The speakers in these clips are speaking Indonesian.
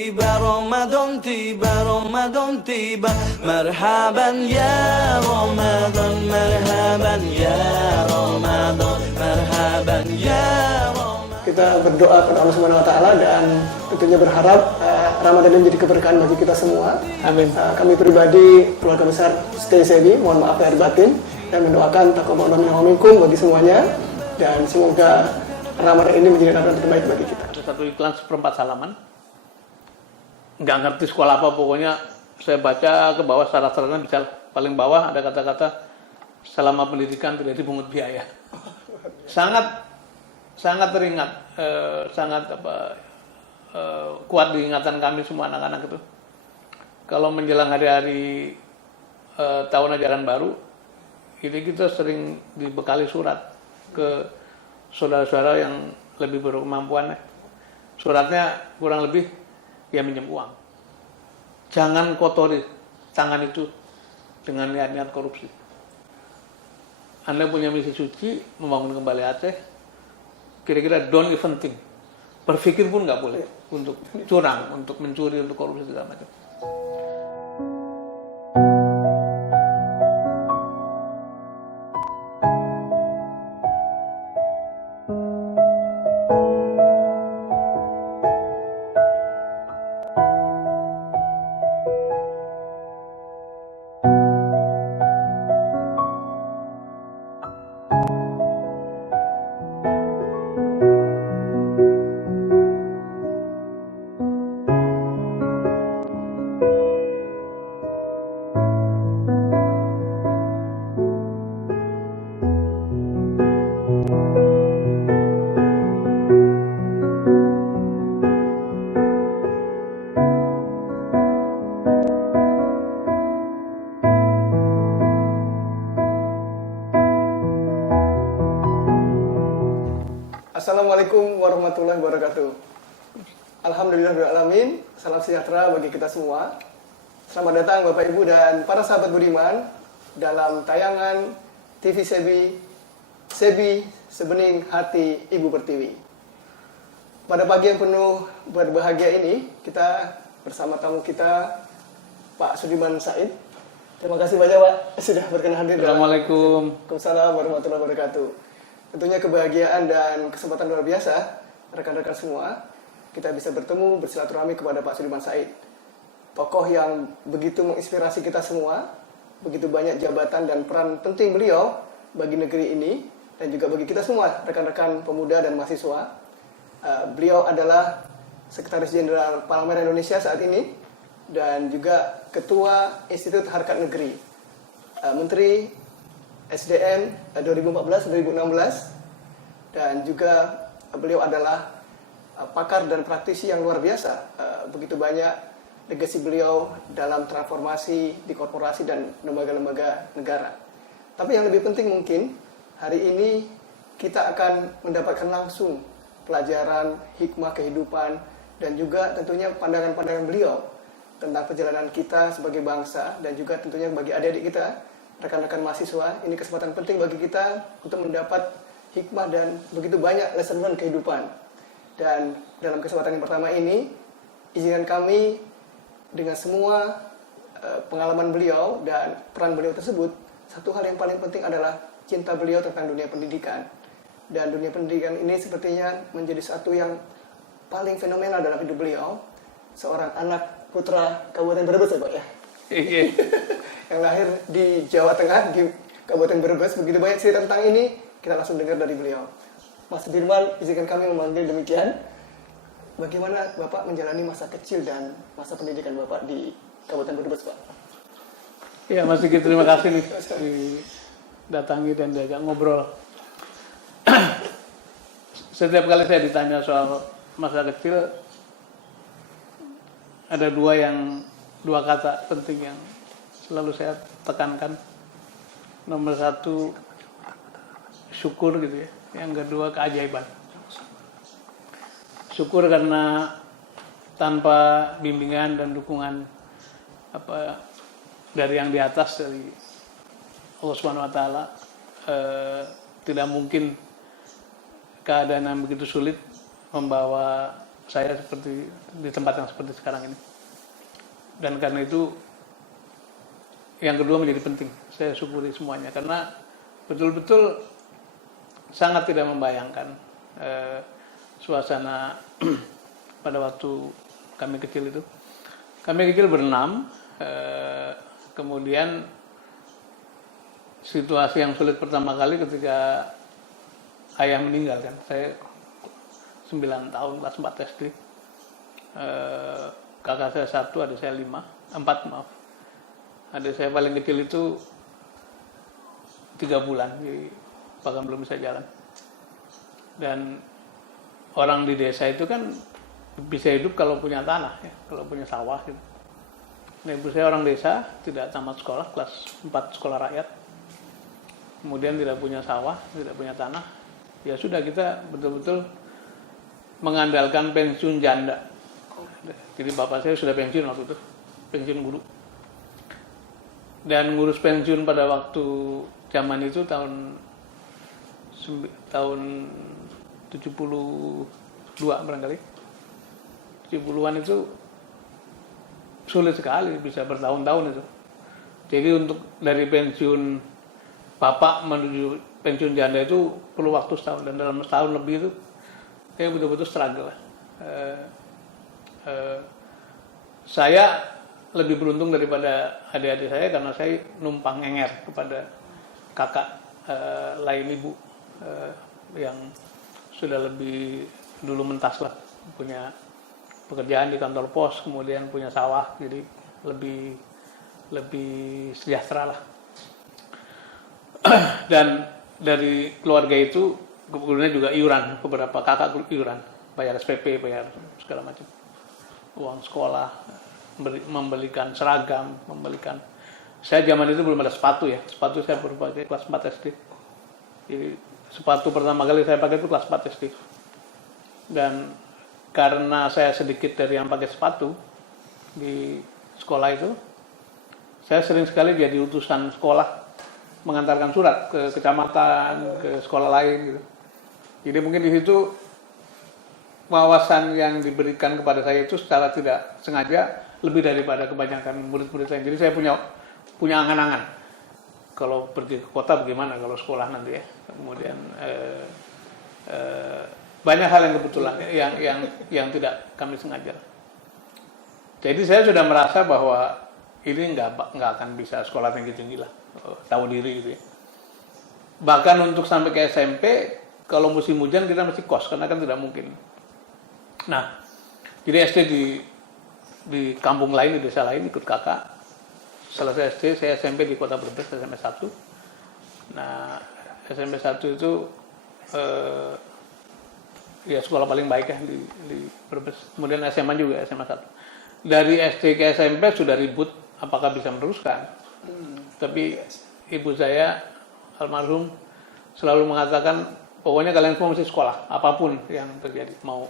tiba, Ramadan tiba, Ramadan tiba. Marhaban ya Ramadan, marhaban ya Ramadan, marhaban ya Ramadan. Kita berdoa kepada Allah Subhanahu wa taala dan tentunya berharap Ramadan ini menjadi keberkahan bagi kita semua. Amin. Kami pribadi, keluarga besar Stay Sebi, mohon maaf lahir batin dan mendoakan taqabbal minkum bagi semuanya dan semoga Ramadan ini menjadi Ramadan terbaik bagi kita. Ada satu iklan seperempat salaman. Nggak ngerti sekolah apa, pokoknya saya baca ke bawah syarat-syaratnya, bisa paling bawah ada kata-kata selama pendidikan tidak dipungut biaya. Sangat teringat, kuat di ingatan kami semua anak-anak itu. Kalau menjelang hari-hari tahun ajaran baru, jadi kita sering dibekali surat ke saudara-saudara yang lebih berkemampuan. Suratnya kurang lebih ya minjem uang. Jangan kotori tangan itu dengan niat-niat korupsi. Anda punya misi suci membangun kembali Aceh, kira-kira don't even think, berpikir pun nggak boleh untuk curang, untuk mencuri, untuk korupsi segala macam. Assalamualaikum warahmatullahi wabarakatuh. Alhamdulillahirrahmanirrahim. Salam sejahtera bagi kita semua. Selamat datang Bapak Ibu dan para sahabat budiman dalam tayangan TV Sebi Sebening Hati Ibu Pertiwi. Pada pagi yang penuh berbahagia ini, kita bersama tamu kita Pak Sudirman Said. Terima kasih banyak Pak sudah berkenan hadir. Assalamualaikum. Waalaikumsalam warahmatullahi wabarakatuh. Tentunya kebahagiaan dan kesempatan luar biasa, rekan-rekan semua, kita bisa bertemu bersilaturahmi kepada Pak Sudirman Said. Tokoh yang begitu menginspirasi kita semua, begitu banyak jabatan dan peran penting beliau bagi negeri ini, dan juga bagi kita semua, rekan-rekan pemuda dan mahasiswa. Beliau adalah Sekretaris Jenderal Parlemen Indonesia saat ini, dan juga Ketua Institut Harkat Negeri, Menteri SDM 2014-2016, dan juga beliau adalah pakar dan praktisi yang luar biasa. Begitu banyak legasi beliau dalam transformasi di korporasi dan lembaga-lembaga negara. Tapi yang lebih penting mungkin, hari ini kita akan mendapatkan langsung pelajaran hikmah kehidupan dan juga tentunya pandangan-pandangan beliau tentang perjalanan kita sebagai bangsa dan juga tentunya bagi adik-adik kita, rekan-rekan mahasiswa. Ini kesempatan penting bagi kita untuk mendapat hikmah dan begitu banyak lesson learned kehidupan. Dan dalam kesempatan yang pertama ini, izinkan kami dengan semua pengalaman beliau dan peran beliau tersebut, satu hal yang paling penting adalah cinta beliau tentang dunia pendidikan. Dan dunia pendidikan ini sepertinya menjadi satu yang paling fenomenal dalam hidup beliau. Seorang anak putra Kabupaten Brebes ya Pak ya? Iya. Yang lahir di Jawa Tengah, di Kabupaten Brebes. Begitu banyak cerita tentang ini, kita langsung dengar dari beliau. Mas Sudirman, izinkan kami memanggil demikian. Bagaimana Bapak menjalani masa kecil dan masa pendidikan Bapak di Kabupaten Brebes, Pak? Iya, Mas Sigit, terima kasih nih didatangi dan diajak ngobrol. Setiap kali saya ditanya soal masa kecil, ada dua kata penting yang selalu saya tekankan. Nomor satu, syukur gitu ya. Yang kedua, keajaiban. Syukur karena tanpa bimbingan dan dukungan dari yang di atas, dari Allah Subhanahu wa taala, tidak mungkin keadaan yang begitu sulit membawa saya seperti di tempat yang seperti sekarang ini. Dan karena itu yang kedua menjadi penting, saya syukuri semuanya karena betul-betul sangat tidak membayangkan suasana pada waktu kami kecil itu. Kami kecil berenam, kemudian situasi yang sulit pertama kali ketika ayah meninggal kan. Saya 9 tahun, kelas 4 SD. Kakak saya 1, adik saya 4 maaf. Adik saya paling kecil itu 3 bulan, jadi bahkan belum bisa jalan. Dan orang di desa itu kan bisa hidup kalau punya tanah, ya, kalau punya sawah. Gitu. Nah, ibu saya orang desa, tidak tamat sekolah, kelas 4 sekolah rakyat. Kemudian tidak punya sawah, tidak punya tanah. Ya sudah, kita betul-betul mengandalkan pensiun janda. Jadi bapak saya sudah pensiun waktu itu, pensiun guru. Dan ngurus pensiun pada waktu zaman itu tahun 72 barangkali. 70-an itu sulit sekali, bisa bertahun-tahun itu. Jadi untuk dari pensiun bapak menuju pensiun janda itu perlu waktu setahun, dan dalam setahun lebih itu kayak betul-betul struggle. Saya lebih beruntung daripada adik-adik saya karena saya numpang ngenger kepada kakak lain ibu yang sudah lebih dulu mentas lah, punya pekerjaan di kantor pos, kemudian punya sawah, jadi lebih sejahtera lah. Dan dari keluarga itu kebetulan juga iuran, beberapa kakak iuran, bayar SPP, bayar segala macam, uang sekolah, membelikan seragam, saya zaman itu belum ada sepatu ya, sepatu saya baru pakai kelas 4 SD. Jadi sepatu pertama kali saya pakai itu kelas 4 SD. Dan karena saya sedikit dari yang pakai sepatu di sekolah itu, saya sering sekali jadi utusan sekolah mengantarkan surat ke kecamatan, ke sekolah lain gitu. Jadi mungkin di situ wawasan yang diberikan kepada saya itu secara tidak sengaja lebih daripada kebanyakan murid-murid lain. Jadi saya punya angan-angan kalau pergi ke kota bagaimana kalau sekolah nanti ya. Kemudian banyak hal yang kebetulan yang tidak kami sengaja. Jadi saya sudah merasa bahwa ini nggak akan bisa sekolah tinggi-tinggi lah, tahu diri gitu ya. Bahkan untuk sampai ke SMP, kalau musim hujan kita mesti kos karena kan tidak mungkin. Nah, jadi SD di kampung lain, di desa lain ikut kakak. Selesai SD, saya SMP di Kota Brebes, SMP 1. Nah, SMP 1 itu ya sekolah paling baik ya di Brebes. Kemudian SMA juga, SMA 1. Dari SD ke SMP sudah ribut apakah bisa meneruskan. Tapi ibu saya almarhum selalu mengatakan pokoknya kalian semua mesti sekolah apapun yang terjadi, mau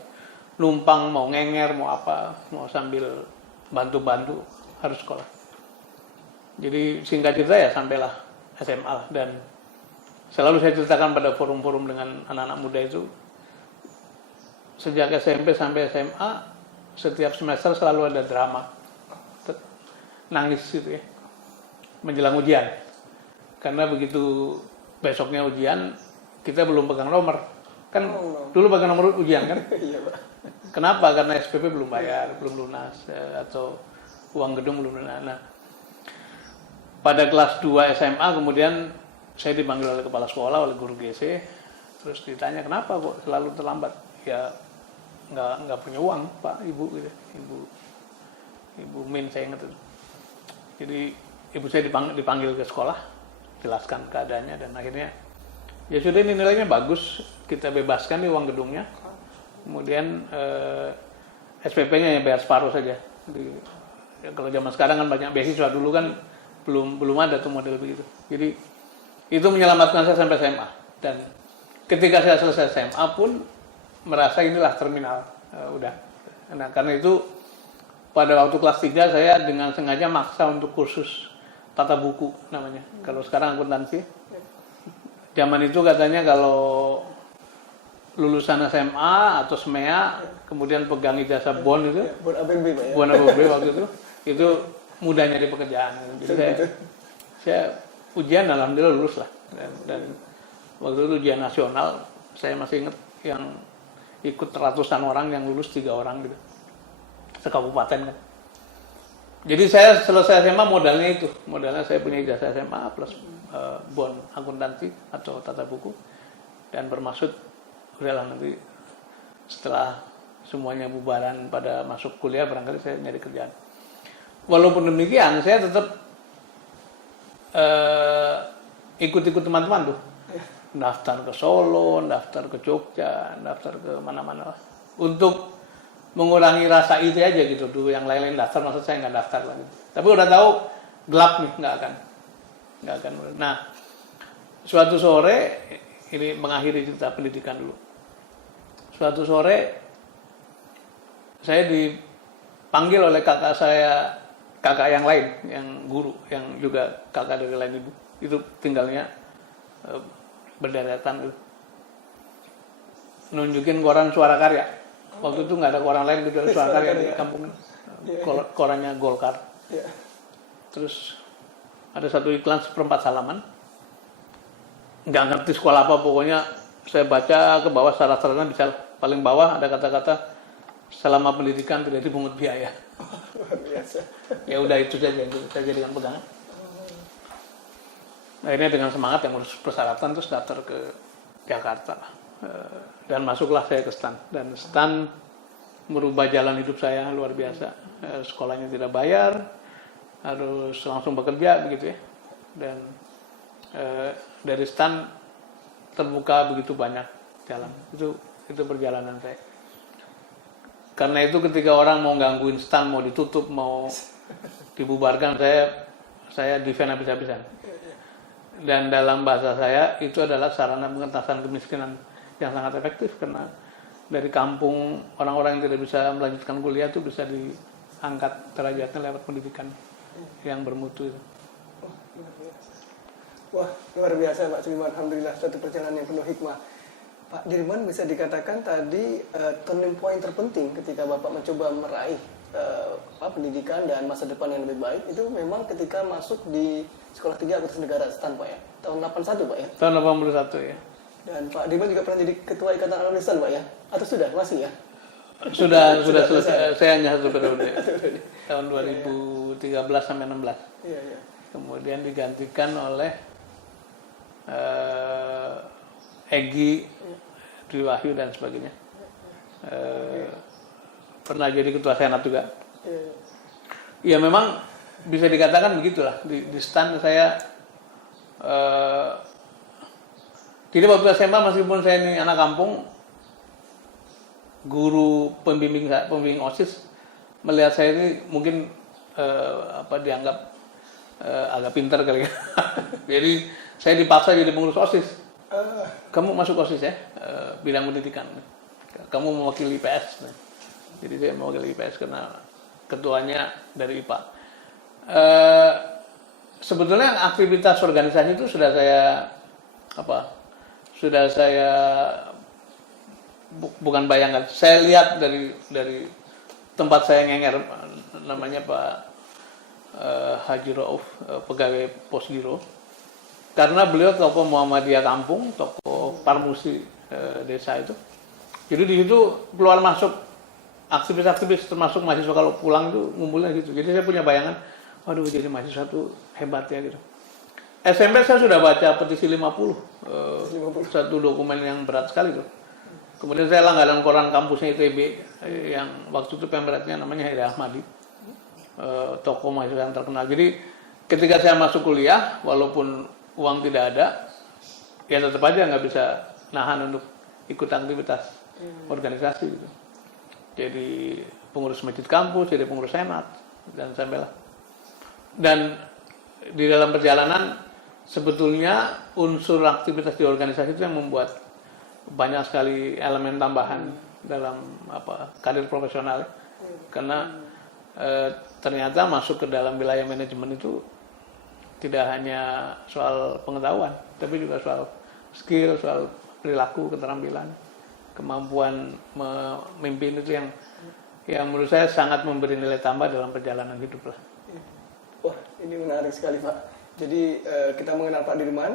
numpang, mau ngenger, mau apa, mau sambil bantu-bantu harus sekolah. Jadi singkat cerita ya sampailah SMA lah. Dan selalu saya ceritakan pada forum-forum dengan anak-anak muda itu, sejak SMP sampai SMA setiap semester selalu ada drama, nangis gitu ya, menjelang ujian. Karena begitu besoknya ujian kita belum pegang nomor kan. Dulu pegang nomor ujian kan. Kenapa? Karena SPP belum bayar, belum lunas, atau uang gedung belum lunas. Nah, pada kelas 2 SMA kemudian saya dipanggil oleh kepala sekolah, oleh guru GC, terus ditanya kenapa kok selalu terlambat. Ya nggak punya uang Pak, Ibu gitu. Ibu Min saya ingat itu. Jadi ibu saya dipanggil ke sekolah, jelaskan keadaannya, dan akhirnya ya sudah, ini nilainya bagus, kita bebaskan nih uang gedungnya. Kemudian SPP-nya ya bayar separuh saja. Ya, kalau zaman sekarang kan banyak beasiswa, dulu kan belum ada tuh model begitu. Jadi itu menyelamatkan saya sampai SMA. Dan ketika saya selesai SMA pun merasa inilah terminal, udah. Nah, karena itu pada waktu kelas 3 saya dengan sengaja maksa untuk kursus tata buku namanya. Kalau sekarang akuntansi. Zaman itu katanya kalau lulusan SMA atau SMEA, kemudian pegang ijazah BON itu, Ya, buat ABB Pak ya. BON ABB waktu itu mudah nyari pekerjaan. Jadi saya ujian alhamdulillah lulus lah. Dan waktu itu ujian nasional, saya masih ingat yang ikut ratusan orang yang lulus 3 orang gitu, sekabupaten kan. Jadi saya selesai SMA modalnya saya punya ijazah SMA plus BON akuntansi atau tata buku, dan bermaksud udahlah nanti setelah semuanya bubaran pada masuk kuliah barangkali saya nyari kerjaan. Walaupun demikian saya tetap ikut-ikut teman-teman tuh, daftar ke Solo, daftar ke Jogja, daftar ke mana-mana untuk mengurangi rasa itu aja gitu. Tuh yang lain-lain daftar, maksud saya nggak daftar lagi. Tapi udah tahu gelap nih, nggak akan. Nah, suatu sore ini mengakhiri cerita pendidikan dulu. Suatu sore saya dipanggil oleh kakak yang lain, yang guru, yang juga kakak dari lain ibu. Itu tinggalnya berderetan gitu. Nunjukin koran Suara Karya. Waktu itu nggak ada koran lain kecuali Suara Karya di kampung. Korannya Golkar. Terus ada satu iklan 1/4 halaman. Nggak ngerti sekolah apa, pokoknya saya baca ke bawah syarat-syaratnya bisa paling bawah ada kata-kata selama pendidikan tidak dipungut biaya. Luar biasa. Ya udah itu saja yang saya jadikan pegangan. Akhirnya dengan semangat yang urus persyaratan terus daftar ke Jakarta. Dan masuklah saya ke STAN. Dan STAN merubah jalan hidup saya luar biasa. Sekolahnya tidak bayar, harus langsung bekerja begitu ya. Dan dari STAN terbuka begitu banyak jalan. Itu perjalanan saya. Karena itu ketika orang mau gangguin STAN, mau ditutup, mau dibubarkan, saya defend habis-habisan. Dan dalam bahasa saya itu adalah sarana pengentasan kemiskinan yang sangat efektif, karena dari kampung orang-orang yang tidak bisa melanjutkan kuliah itu bisa diangkat derajatnya lewat pendidikan yang bermutu itu. Wah, luar biasa Pak Suliman. Alhamdulillah, satu perjalanan yang penuh hikmah. Pak Dirman, bisa dikatakan tadi turning point terpenting ketika Bapak mencoba meraih pendidikan dan masa depan yang lebih baik itu memang ketika masuk di Sekolah Tinggi Akuntansi Negara STAN Pak ya, tahun 81 Pak ya. Tahun 81 ya. Dan Pak Dirman juga pernah jadi Ketua Ikatan Alumni STAN Pak ya, atau sudah masih ya? Sudah selesai. Saya hanya satu periode. Tahun 2013 sampai 16. Iya. Kemudian digantikan oleh Egy Dwi Wahyu dan sebagainya. Pernah jadi ketua senat juga. Ya memang bisa dikatakan begitulah. Di STAN saya jadi waktu SMA meskipun saya ini anak kampung, guru pembimbing OSIS melihat saya ini mungkin dianggap agak pintar kali ya. Jadi saya dipaksa jadi pengurus OSIS. Kamu masuk OSIS ya, bidang pendidikan. Kamu mewakili IPS. Jadi saya mewakili IPS karena ketuanya dari IPA. Sebetulnya aktivitas organisasi itu sudah saya bukan bayangkan. Saya lihat dari tempat saya ngenger, namanya Pak Haji Rauf, pegawai Posgiro. Karena beliau tokoh Muhammadiyah kampung, tokoh Parmusi desa itu. Jadi di situ keluar masuk aktivis-aktivis, termasuk mahasiswa kalau pulang itu ngumpulnya gitu. Jadi saya punya bayangan, waduh jadi mahasiswa itu hebat ya gitu. SMP saya sudah baca petisi 50, satu dokumen yang berat sekali tuh. Kemudian saya langganan koran kampusnya ITB, yang waktu itu pemberatnya namanya Heri Ahmadi, tokoh mahasiswa yang terkenal. Jadi ketika saya masuk kuliah, walaupun uang tidak ada, ya tetap aja nggak bisa nahan untuk ikut aktivitas organisasi gitu. Jadi pengurus masjid kampus, jadi pengurus senat, dan sampailah. Dan di dalam perjalanan sebetulnya unsur aktivitas di organisasi itu yang membuat banyak sekali elemen tambahan dalam karir profesional. Karena ternyata masuk ke dalam wilayah manajemen itu tidak hanya soal pengetahuan, tapi juga soal skill, soal perilaku, keterampilan. kemampuan memimpin itu yang menurut saya sangat memberi nilai tambah dalam perjalanan hidup lah. Wah, ini menarik sekali Pak. Jadi kita mengenal Pak Dirman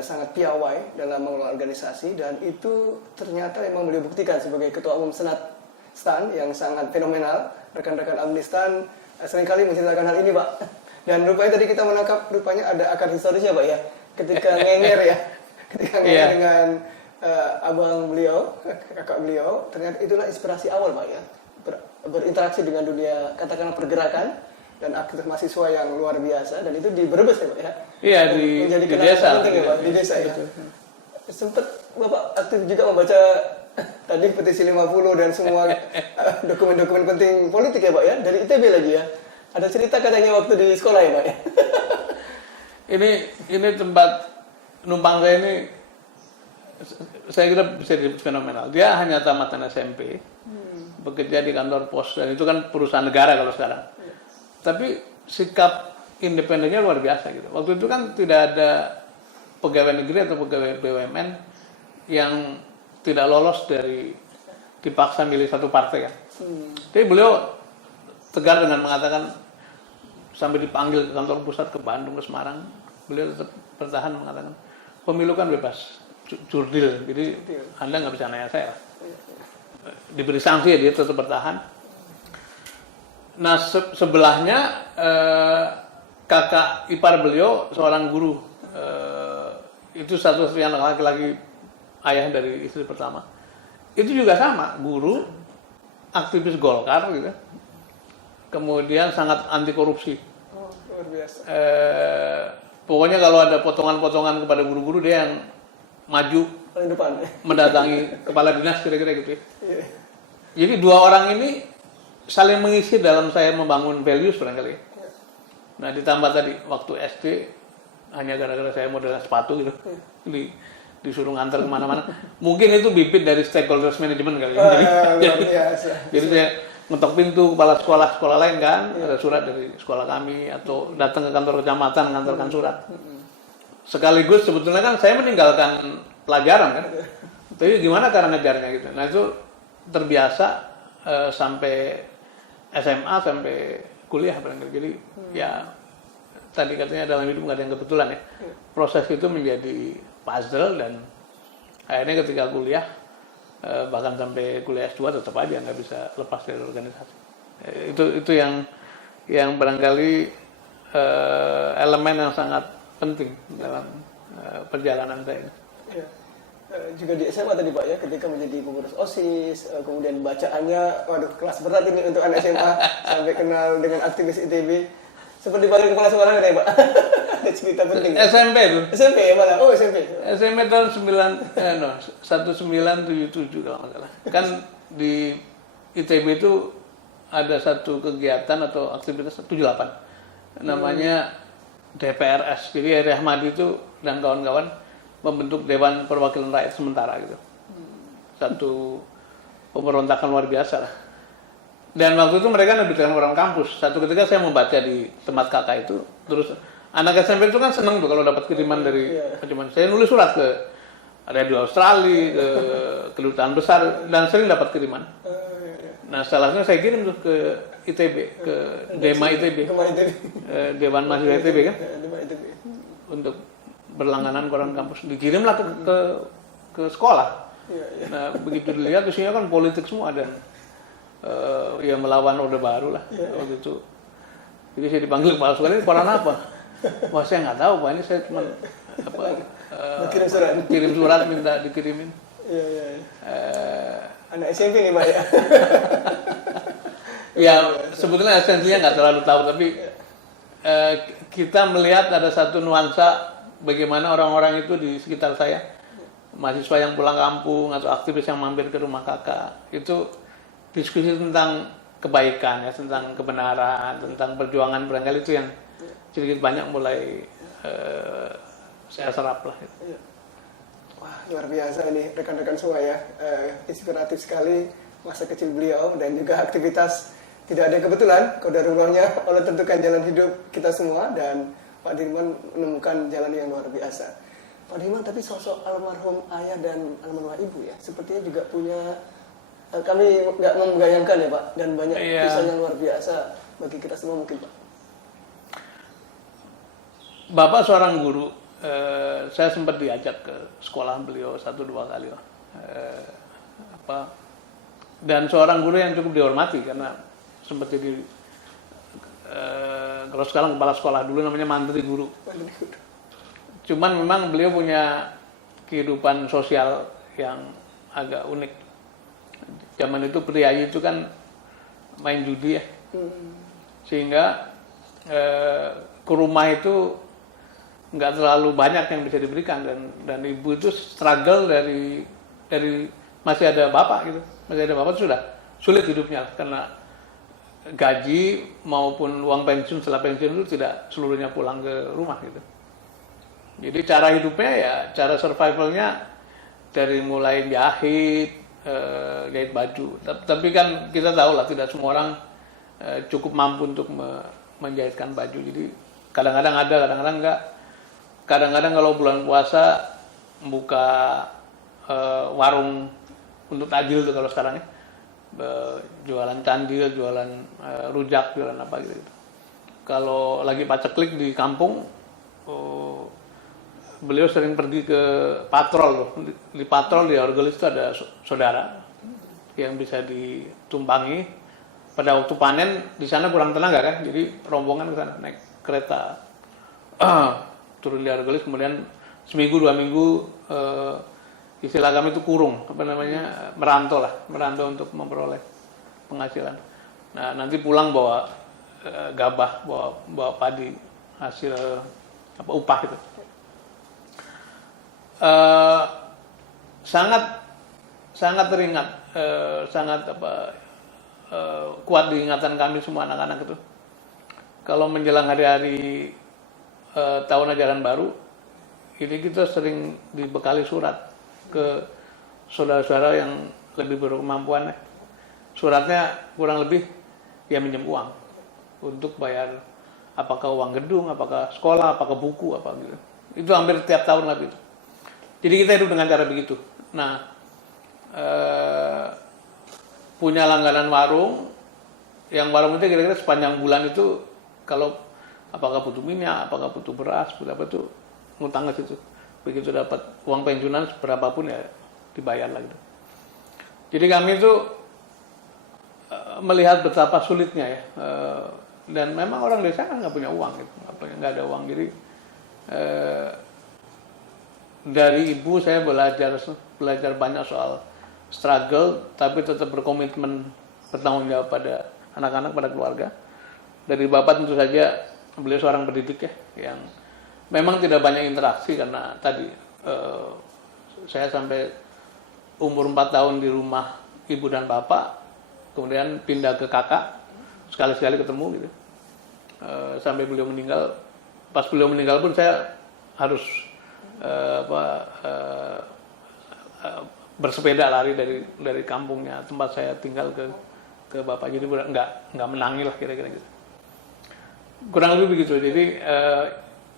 sangat piawai dalam mengelola organisasi, dan itu ternyata memang beliau buktikan sebagai Ketua Umum Senat STAN yang sangat fenomenal. Rekan-rekan alumni STAN seringkali menceritakan hal ini Pak. Dan rupanya tadi kita menangkap rupanya ada akar historisnya Pak ya. Ketika ngenger ya, ketika ngenger dengan abang beliau, kakak beliau, ternyata itulah inspirasi awal Pak ya. Berinteraksi dengan dunia katakanlah pergerakan dan aktivitas mahasiswa yang luar biasa, dan itu di Brebes ya Pak ya? Iya, di desa. Penting, ya, Pak, di desa ya. Sempat Bapak aktif juga membaca tadi petisi 50 dan semua dokumen-dokumen penting politik ya Pak ya, dari ITB lagi ya. Ada cerita katanya waktu di sekolah ya Pak ya? Ini tempat numpang saya ini, saya kira bisa disebut fenomenal. Dia hanya tamatan SMP, bekerja di kantor pos, dan itu kan perusahaan negara kalau sekarang. Tapi sikap independennya luar biasa gitu. Waktu itu kan tidak ada pegawai negeri atau pegawai BUMN yang tidak lolos dari dipaksa milih satu partai kan. Tapi beliau tegar dengan mengatakan, sampai dipanggil ke kantor pusat ke Bandung, ke Semarang, beliau tetap bertahan mengatakan pemilu kan bebas, jurdil, jadi Anda nggak bisa nanya saya. Diberi sanksi ya, dia tetap bertahan. Nah, sebelahnya kakak ipar beliau seorang guru, itu satu-satunya laki-laki ayah dari istri pertama. Itu juga sama, guru, aktivis Golkar gitu. Kemudian sangat anti korupsi. Oh, luar biasa. Pokoknya kalau ada potongan-potongan kepada guru-guru, dia yang maju paling depan, mendatangi kepala dinas kira-kira gitu. Yeah. Jadi dua orang ini saling mengisi dalam saya membangun values barangkali. Nah, ditambah tadi waktu SD hanya gara-gara saya modelan sepatu gitu, disuruh ngantar kemana-mana. Mungkin itu bibit dari stakeholders management kali. Jadi saya ngetok pintu kepala sekolah lain kan, ada surat dari sekolah kami, atau datang ke kantor kecamatan ngantarkan surat. Sekaligus sebetulnya kan saya meninggalkan pelajaran kan, tapi gimana cara ngejarnya gitu. Nah, itu terbiasa sampai SMA, sampai kuliah barangkali. Jadi ya tadi katanya dalam hidup nggak ada yang kebetulan ya. Proses itu menjadi puzzle, dan akhirnya ketika kuliah, bahkan sampai kuliah S2 tetap aja nggak bisa lepas dari organisasi. Itu yang barangkali elemen yang sangat penting dalam perjalanan saya. Ya. Juga di SMA tadi Pak ya, ketika menjadi pengurus OSIS, kemudian bacaannya, waduh kelas berat ini untuk anak SMA, sampai kenal dengan aktivis ITB, seperti dipanggil kepala sekolah ya Pak. Ada cerita penting. SMP itu. SMP ya malah. Oh SMP. SMP tahun 1977 kalau nggak salah. Kan di ITB itu ada satu kegiatan atau aktivitas 78, namanya DPRS. Jadi Heri Ahmadi itu dan kawan-kawan membentuk Dewan Perwakilan Rakyat Sementara gitu. Satu pemberontakan luar biasa lah. Dan waktu itu mereka nebitkan orang kampus. Satu ketika saya membaca di tempat kakak itu, terus anak SMP itu kan seneng tuh kalau dapat kiriman dari macam-macam. Saya nulis surat ke Radio Australia, ke kedutaan besar, dan sering dapat kiriman. Nah, salahnya saya kirim tuh ke ITB, ke Dema ITB, Dewan Mahasiswa ITB kan, untuk berlangganan koran kampus. Dikirimlah ke sekolah. Nah, begitu dilihat isinya kan politik semua, dan ya melawan Orde Baru lah waktu itu. Jadi saya dipanggil kepala sekolah, ini koran apa? Wah, saya nggak tahu Pak, ini saya cuma kirim surat minta dikirimin. Anak SMP nih Pak ya. Ya sebetulnya esensinya nggak terlalu tahu, tapi kita melihat ada satu nuansa bagaimana orang-orang itu di sekitar saya, mahasiswa yang pulang kampung atau aktivis yang mampir ke rumah kakak, itu diskusi tentang kebaikan ya, tentang kebenaran, tentang perjuangan, barangkali itu yang sedikit banyak mulai saya serap lah. Wah, luar biasa ini rekan-rekan semua ya, inspiratif sekali masa kecil beliau, dan juga aktivitas tidak ada kebetulan, qadarullah-nya Allah tentukan jalan hidup kita semua, dan Pak Dirman menemukan jalan yang luar biasa. Pak Dirman, tapi sosok almarhum ayah dan almarhumah ibu ya, sepertinya juga punya, kami nggak membayangkan ya Pak, dan banyak kisah yang luar biasa bagi kita semua mungkin Pak. Bapak seorang guru, saya sempat diajak ke sekolah beliau 1-2 kali lah. Dan seorang guru yang cukup dihormati karena sempat jadi kalau sekarang kepala sekolah, dulu namanya mantri guru. Cuman memang beliau punya kehidupan sosial yang agak unik. Zaman itu priayi itu kan main judi ya, sehingga ke rumah itu nggak terlalu banyak yang bisa diberikan, dan ibu itu struggle dari masih ada bapak gitu, masih ada bapak sudah sulit hidupnya karena gaji maupun uang pensiun setelah pensiun itu tidak seluruhnya pulang ke rumah gitu. Jadi cara hidupnya ya, cara survivalnya dari mulai jahit, jahit baju. Tapi kan kita tahu lah tidak semua orang cukup mampu untuk menjahitkan baju. Jadi kadang-kadang ada, kadang-kadang enggak. Kadang-kadang kalau bulan puasa buka warung untuk takjil tuh kalau sekarang ya, jualan candil, jualan rujak, jualan apa gitu. Kalau lagi paceklik di kampung, beliau sering pergi ke patrol loh. Di patrol di Orgelis itu ada saudara yang bisa ditumpangi. Pada waktu panen di sana kurang tenaga kan, jadi rombongan ke sana naik kereta turun di Orgelis, kemudian seminggu 2 minggu istilah kami itu kurung, merantau untuk memperoleh penghasilan. Nah nanti pulang bawa gabah, bawa padi hasil upah itu. Sangat teringat, kuat di ingatan kami semua anak-anak itu. Kalau menjelang hari-hari tahun ajaran baru, ini kita sering dibekali surat ke saudara-saudara yang lebih berkemampuan. Suratnya kurang lebih ya minjem uang untuk bayar apakah uang gedung, apakah sekolah, apakah buku, apa gitu. Itu hampir tiap tahun lah gitu. Jadi kita hidup dengan cara begitu. Nah, punya langganan warung, yang warung itu kira-kira sepanjang bulan itu kalau apakah butuh minyak, apakah butuh beras, berapa itu ngutang ke situ. Begitu dapat uang pensiunan berapapun ya dibayar lah gitu. Jadi kami itu melihat betapa sulitnya ya, dan memang orang desa kan nggak punya uang gitu, nggak ada uang. Jadi dari ibu saya belajar banyak soal struggle, tapi tetap berkomitmen bertanggung jawab pada anak-anak, pada keluarga. Dari bapak tentu saja beliau seorang pendidik ya, yang memang tidak banyak interaksi karena tadi saya sampai umur 4 tahun di rumah ibu dan bapak, kemudian pindah ke kakak, sekali-sekali ketemu gitu, sampai beliau meninggal. Pas beliau meninggal pun saya harus bersepeda lari dari kampungnya tempat saya tinggal ke bapak. Jadi nggak menangi lah kira-kira gitu. Kurang lebih begitu. Jadi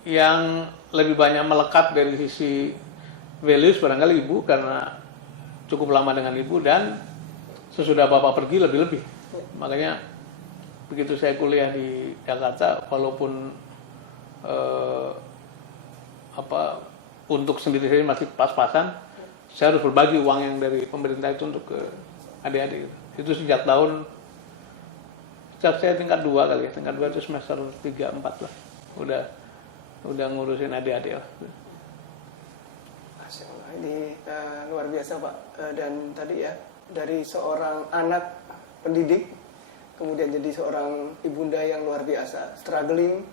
yang lebih banyak melekat dari sisi values barangkali ibu, karena cukup lama dengan ibu, dan sesudah bapak pergi lebih-lebih. Makanya begitu saya kuliah di Jakarta, walaupun untuk sendiri saya masih pas-pasan, saya harus berbagi uang yang dari pemerintah itu untuk ke adik-adik. Itu sejak saya tingkat 2 kali ya, tingkat 2 itu semester 3-4 lah, udah ngurusin adik-adik lah. Masya Allah, ini luar biasa Pak. Dan tadi ya, dari seorang anak pendidik, kemudian jadi seorang ibunda yang luar biasa, struggling,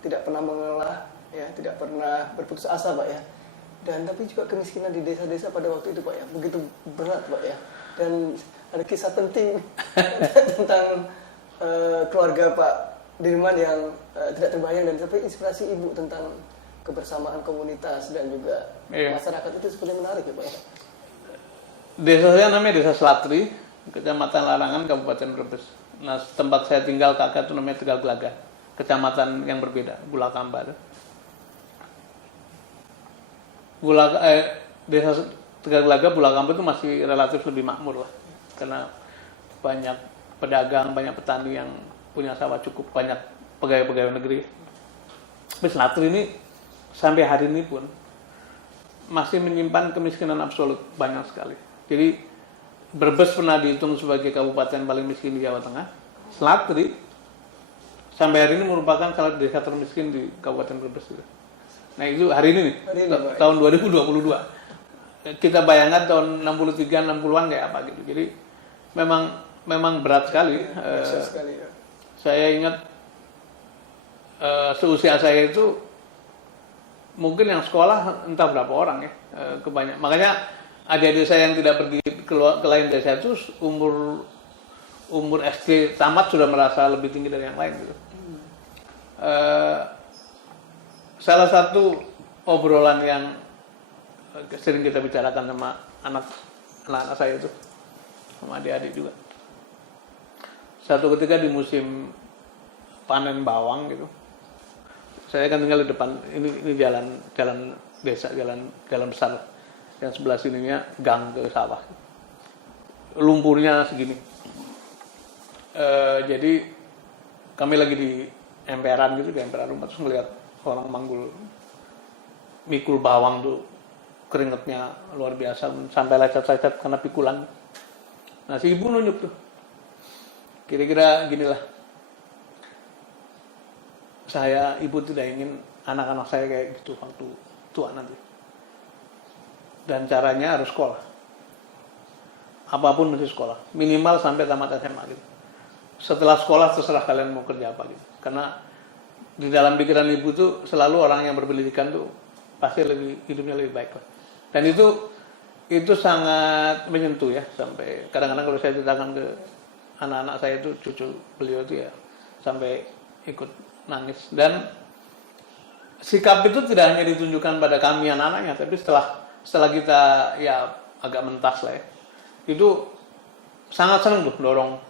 tidak pernah mengalah, ya, tidak pernah berputus asa Pak ya. Dan tapi juga kemiskinan di desa-desa pada waktu itu Pak ya, begitu berat Pak ya. Dan ada kisah penting tentang keluarga Pak Dirman yang tidak terbayang, dan sampai inspirasi ibu tentang kebersamaan komunitas dan juga masyarakat itu sebenarnya menarik ya Pak ya. Desa saya namanya Desa Selatri, Kecamatan Larangan, Kabupaten Brebes. Nah, tempat saya tinggal kakak itu namanya Tegal Gelaga, kecamatan yang berbeda, Bulakamba. Desa Tegallaga Bulakamba itu masih relatif lebih makmur lah, karena banyak pedagang, banyak petani yang punya sawah cukup, banyak pegawai-pegawai negeri. Tapi Selatri ini sampai hari ini pun masih menyimpan kemiskinan absolut banyak sekali. Jadi Brebes pernah dihitung sebagai kabupaten paling miskin di Jawa Tengah. Selatri sampai hari ini merupakan salah satu desa termiskin di Kabupaten Brebes. Nah itu hari ini nih, tahun 2022. Kita bayangkan tahun 63, 60-an kayak apa gitu. Jadi memang berat sekali. Sekali ya. Saya ingat seusia saya itu mungkin yang sekolah entah berapa orang ya, kebanyakan. Makanya adik-adik saya yang tidak pergi ke lain desa itu umur SD tamat sudah merasa lebih tinggi dari yang lain gitu. Salah satu obrolan yang sering kita bicarakan sama anak-anak saya itu, sama adik-adik juga. Satu ketika di musim panen bawang gitu, saya kan tinggal di depan, ini jalan desa, jalan besar, yang sebelah sininya gang ke sawah, lumpurnya segini. Jadi kami lagi di emperan gitu, di emperan rumah, terus ngeliat orang manggul mikul bawang tuh, keringetnya luar biasa, sampai lecet-lecet karena pikulan. Nah si ibu nunjuk tuh, kira-kira ginilah, ibu tidak ingin anak-anak saya kayak gitu waktu tua nanti. Dan caranya harus sekolah. Apapun mesti sekolah. Minimal sampai tamat SMA gitu. Setelah sekolah terserah kalian mau kerja apa gitu. Karena di dalam pikiran ibu tuh selalu orang yang berpendidikan tuh pasti hidupnya lebih baik lah. Dan itu sangat menyentuh ya, sampai kadang-kadang kalau saya ceritakan ke anak-anak saya itu, cucu beliau itu ya sampai ikut nangis. Dan sikap itu tidak hanya ditunjukkan pada kami anak-anaknya, tapi setelah kita ya agak mentas lah ya, itu sangat senang tuh dorong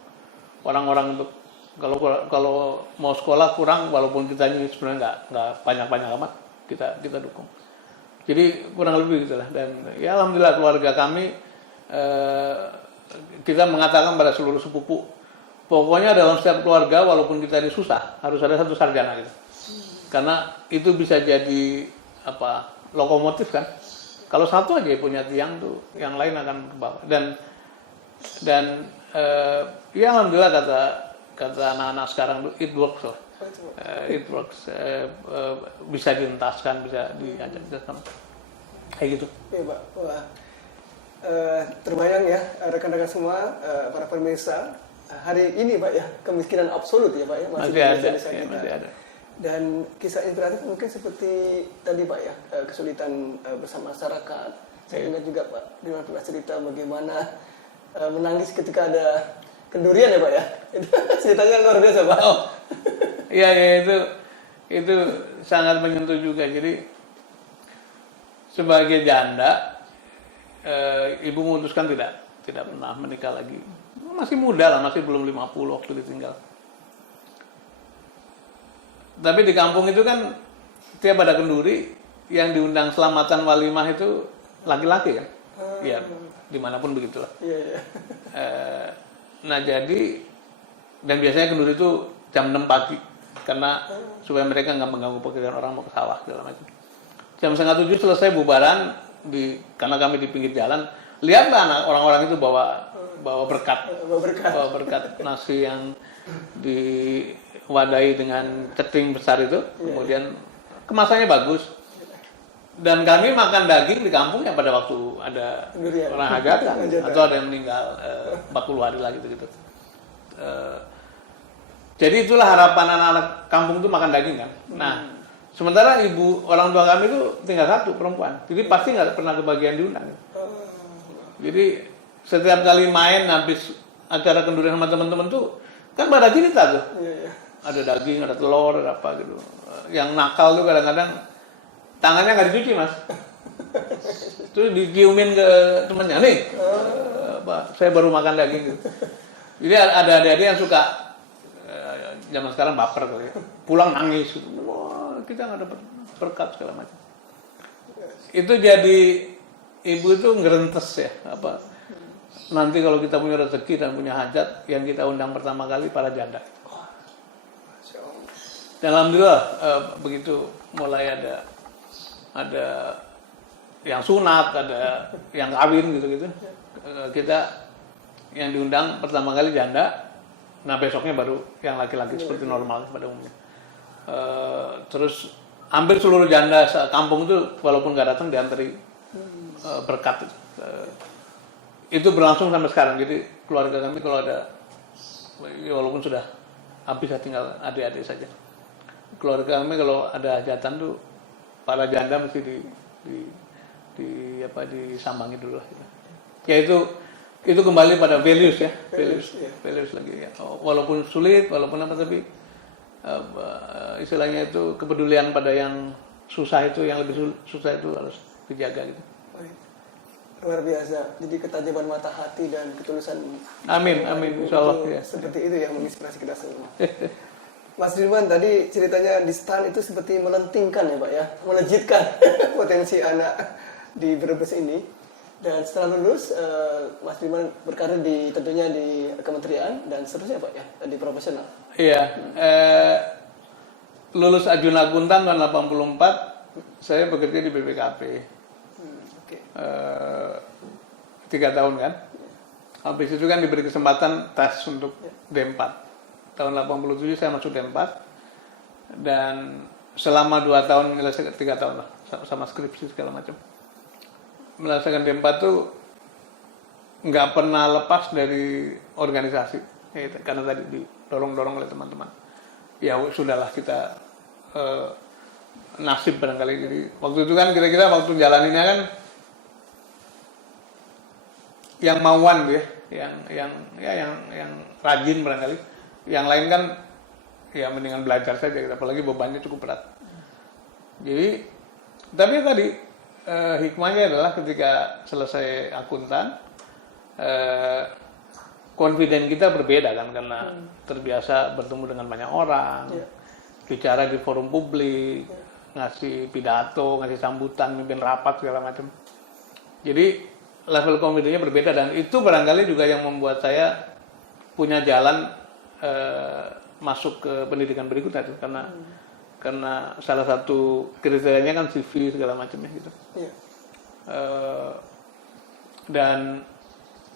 orang-orang untuk kalau mau sekolah kurang, walaupun kita ini sebenarnya nggak banyak amat, kita dukung. Jadi kurang lebih gitulah. Dan ya alhamdulillah keluarga kami, kita mengatakan pada seluruh sepupu, pokoknya dalam setiap keluarga walaupun kita ini susah, harus ada satu sarjana gitu. Karena itu bisa jadi lokomotif kan. Kalau satu aja punya tiang tuh, yang lain akan ke bawah. Dan ya alhamdulillah kata anak-anak sekarang tuh it works lah. It works, bisa dientaskan, bisa diajak kayak gitu. Iya Pak, wah, terbayang ya rekan-rekan semua, para pemirsa, hari ini Pak ya, kemiskinan absolut ya Pak ya, masih ada, ya, masih ada. Dan kisah inspiratif mungkin seperti tadi Pak ya, kesulitan bersama masyarakat. Saya ingat juga Pak, Dimas pernah cerita bagaimana menangis ketika ada kendurian ya Pak ya. Itu ceritanya luar biasa Pak. Oh. Iya itu sangat menyentuh juga. Jadi sebagai janda, ibu memutuskan tidak pernah menikah lagi. Masih muda lah, masih belum 50 waktu ditinggal. Tapi di kampung itu kan tiap ada kenduri yang diundang selamatan walimah itu laki-laki kan? Iya, dimanapun begitulah. Iya. Nah jadi, dan biasanya kenduri itu jam 6 pagi. Karena supaya mereka nggak mengganggu pekerjaan orang mau ke sawah segala macam. Jam 6:30 selesai bubaran, karena kami di pinggir jalan, lihatlah orang-orang itu bawa berkat, nasi yang diwadahi dengan ceting besar itu, kemudian kemasannya bagus. Dan kami makan daging di kampung yang pada waktu ada orang hajatan atau ada yang meninggal 40 hari lagi gitu. Jadi itulah harapan anak-anak kampung itu makan daging kan. Nah, sementara orang tua kami itu tinggal satu perempuan, jadi pasti nggak pernah kebagian diundang. Jadi setiap kali main habis acara kendurian sama teman-teman tuh kan pada cerita tuh, ada daging, ada telur, ada apa gitu. Yang nakal tuh kadang-kadang tangannya nggak dicuci mas, terus diciumin ke temennya nih, saya baru makan daging gitu. Jadi ada adik-adik yang suka zaman sekarang baper kali ya. Pulang nangis, wah kita nggak dapat berkat segala macam. itu jadi ibu itu ngerentes ya apa nanti kalau kita punya rezeki dan punya hajat yang kita undang pertama kali para janda. Masya Allah. Dan alhamdulillah begitu mulai ada yang sunat, ada yang kawin gitu-gitu. Kita yang diundang pertama kali janda. Nah besoknya baru yang laki-laki seperti normal pada umumnya. Terus hampir seluruh janda kampung itu walaupun nggak datang diantri berkat. Itu berlangsung sampai sekarang. Jadi keluarga kami kalau ada, ya walaupun sudah habis tinggal adik-adik saja. Keluarga kami kalau ada hajatan tuh para janda mesti disambangi dulu lah. Gitu. Ya itu kembali pada values ya, values lagi ya. Walaupun sulit, walaupun apa tapi istilahnya itu kepedulian pada yang susah itu, yang lebih susah itu harus dijaga gitu. Luar biasa. Jadi ketajaman mata hati dan ketulusan. Amin, insyaallah ya. Seperti itu yang menginspirasi kita semua. Mas Dirman tadi ceritanya di STAN itu seperti melentingkan ya Pak ya, melejitkan potensi anak di Brebes ini. Dan setelah lulus, Mas Dirman berkarir tentunya di kementerian dan seterusnya Pak ya, di profesional. Iya, lulus Arjuna Guntan tahun 84, saya bekerja di BPKP. 3 tahun kan. Habis itu kan diberi kesempatan tes untuk D4. Tahun 87 saya masuk D4 dan selama 2 tahun menyelesaikan 3 tahun lah sama skripsi segala macam. Menyelesaikan D4 tuh nggak pernah lepas dari organisasi ya, karena tadi didorong-dorong oleh teman-teman. Ya sudahlah kita nasib barangkali. Jadi waktu itu kan kira-kira waktu jalaninnya kan yang mauan tuh ya, yang rajin barangkali. Yang lain kan ya mendingan belajar saja, apalagi bebannya cukup berat. Jadi tapi tadi hikmahnya adalah ketika selesai akuntan, confident kita berbeda kan karena terbiasa bertemu dengan banyak orang, bicara di forum publik, ngasih pidato, ngasih sambutan, mimpin rapat segala macam. Jadi level confidence-nya berbeda dan itu barangkali juga yang membuat saya punya jalan masuk ke pendidikan berikutnya itu karena salah satu kriterianya kan CV segala macamnya gitu. Dan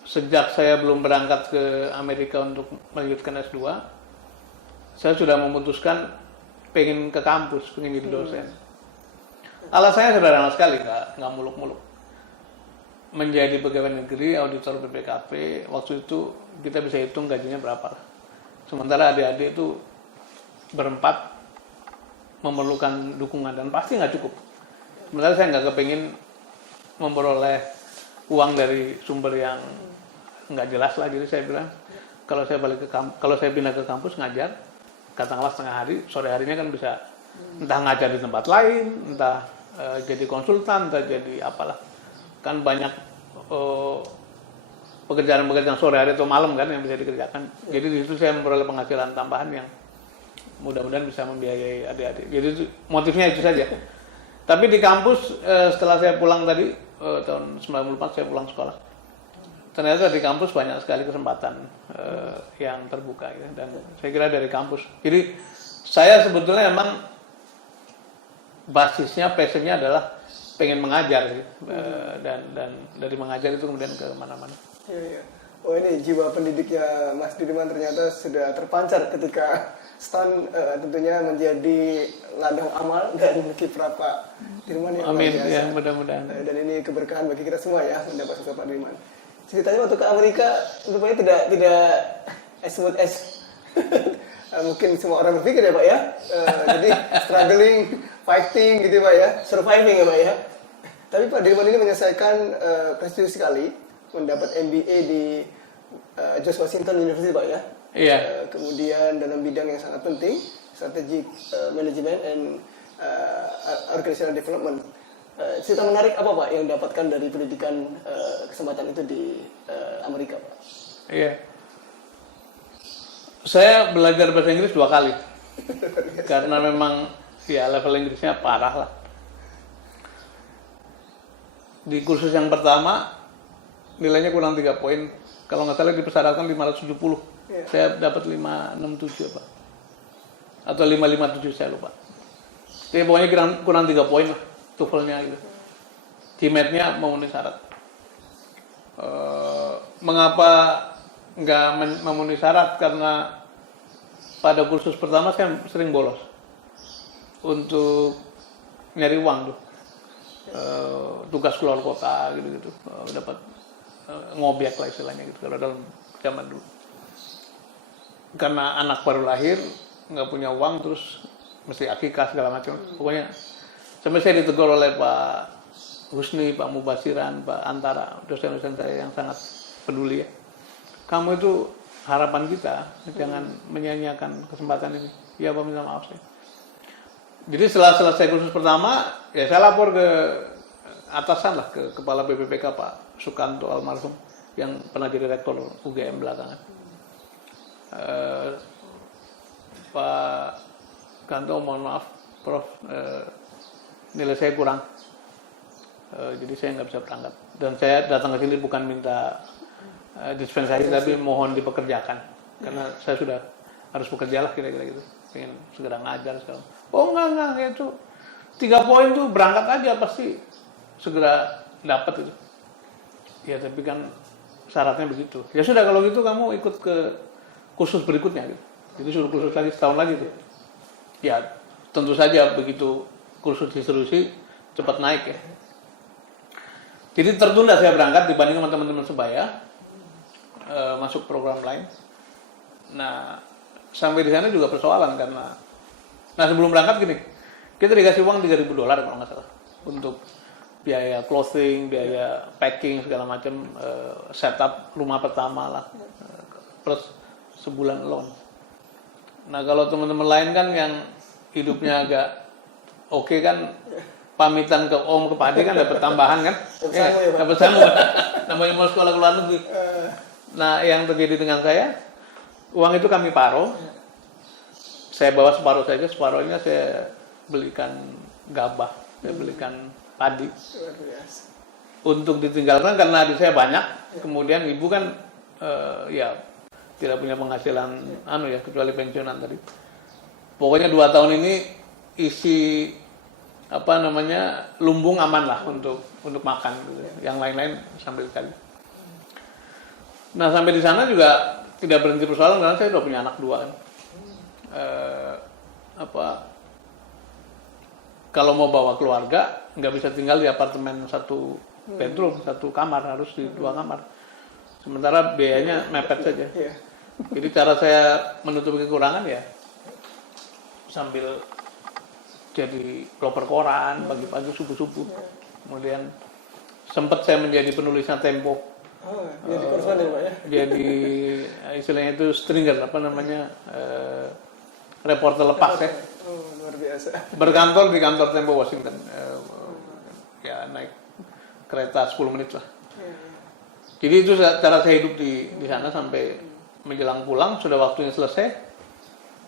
sejak saya belum berangkat ke Amerika untuk melanjutkan S2, saya sudah memutuskan pengen ke kampus, pengen jadi dosen. Alasannya sederhana sekali, nggak muluk-muluk. Menjadi pegawai negeri, auditor BPKP, waktu itu kita bisa hitung gajinya berapa. Sementara adik-adik itu berempat memerlukan dukungan dan pasti nggak cukup. Sementara saya nggak kepingin memperoleh uang dari sumber yang nggak jelas lah. Jadi saya bilang kalau saya pindah ke kampus ngajar, katakanlah setengah hari, sore harinya kan bisa entah ngajar di tempat lain, entah jadi konsultan, entah jadi apalah. Kan banyak pekerjaan-pekerjaan sore hari atau malam kan yang bisa dikerjakan. Jadi di situ saya memperoleh penghasilan tambahan yang mudah-mudahan bisa membiayai adik-adik. Jadi motifnya itu saja. Tapi di kampus setelah saya pulang tadi tahun 94 saya pulang sekolah. Ternyata di kampus banyak sekali kesempatan yang terbuka ya. Dan saya kira dari kampus. Jadi saya sebetulnya memang basisnya, passionnya adalah pengen mengajar sih. Dan dari mengajar itu kemudian ke mana-mana. Iya. Oh ini jiwa pendidiknya Mas Dirman ternyata sudah terpancar ketika STAN tentunya menjadi ladang amal dan kiprah Pak Dirman yang amin, luar biasa. Ya mudah-mudahan. Dan ini keberkahan bagi kita semua ya mendapat sosok Pak Dirman. Ceritanya waktu ke Amerika rupanya tidak as smooth as mungkin semua orang berpikir ya Pak ya. Jadi struggling, fighting gitu Pak ya, surviving ya Pak ya. Tapi Pak Dirman ini menyelesaikan prestisius sekali, mendapat MBA di George Washington University Pak ya. Iya. Kemudian dalam bidang yang sangat penting, strategic management and organizational development. Cerita menarik apa Pak yang dapatkan dari pendidikan kesempatan itu di Amerika Pak? Iya. Saya belajar bahasa Inggris 2 kali. Karena memang ya level Inggrisnya parah lah. di kursus yang pertama nilainya kurang 3 poin. Kalau nggak salah dipersyaratkan 570. Saya dapat 567 Pak. Atau 557 saya lupa. Jadi pokoknya kurang 3 poin lah TOEFL-nya gitu. GMAT-nya memenuhi syarat. Mengapa nggak memenuhi syarat? Karena pada kursus pertama saya sering bolos untuk nyari uang tuh. Tugas keluar kota gitu-gitu. Dapat ngobyek lah istilahnya gitu kalau dalam zaman dulu. Karena anak baru lahir, nggak punya uang, terus mesti akikah segala macam. Pokoknya sampai saya ditegur oleh Pak Husni, Pak Mubasiran, Pak Antara, dosen-dosen saya yang sangat peduli ya. Kamu itu harapan kita, jangan menyia-nyiakan kesempatan ini. Ya Pak, minta maaf saya. Jadi setelah selesai kursus pertama, ya saya lapor ke atasan lah, ke Kepala BPPK Pak Sukanto almarhum, yang pernah jadi rektor UGM belakangan. Pak Kanto, mohon maaf Prof, nilai saya kurang, jadi saya nggak bisa berangkat. Dan saya datang ke sini bukan minta dispensasi, tapi mohon dipekerjakan, karena saya sudah harus bekerja lah kira-kira gitu, pengen segera ngajar sekarang. Oh enggak, itu 3 poin tuh berangkat aja pasti segera dapat itu. Ya tapi kan syaratnya begitu. Ya sudah kalau gitu kamu ikut ke kursus berikutnya gitu. Jadi suruh kursus lagi setahun lagi tuh. Ya tentu saja begitu kursus distribusi cepat naik ya. Jadi tertunda saya berangkat dibanding teman-teman sebaya masuk program lain. Nah sampai di sana juga persoalan karena, nah sebelum berangkat gini, kita dikasih uang $3.000 kalau nggak salah untuk biaya clothing, biaya packing segala macam, setup rumah pertama lah, plus sebulan loan. Nah kalau teman-teman lain kan yang hidupnya agak oke kan, pamitan ke Om ke Pak Ade kan dapat tambahan kan, dapat sangu, namanya mau sekolah ke luar negeri. Nah yang terjadi dengan saya, uang itu kami paruh, saya bawa separuh saja, separuhnya saya belikan gabah, saya belikan padi untuk ditinggalkan karena adik saya banyak. Kemudian ibu kan ya tidak punya penghasilan ya kecuali pensiunan tadi. Pokoknya 2 tahun ini isi lumbung aman lah untuk makan gitu. Yang lain-lain sambil cari. Nah sampai di sana juga tidak berhenti persoalan karena saya sudah punya anak 2 kan. Kalau mau bawa keluarga nggak bisa tinggal di apartemen 1 bedroom, 1 kamar, harus di 2 kamar. Sementara biayanya mepet saja. Jadi cara saya menutupi kekurangan ya sambil jadi loper koran pagi-pagi subuh-subuh. Kemudian sempat saya menjadi penulisnya Tempo. Jadi korresponden Pak ya. Jadi istilahnya itu stringer reporter lepas ya. Luar biasa. Berkantor di kantor Tempo Washington. Ya naik kereta 10 menit lah. Jadi itu cara saya hidup di sana sampai menjelang pulang, sudah waktunya selesai.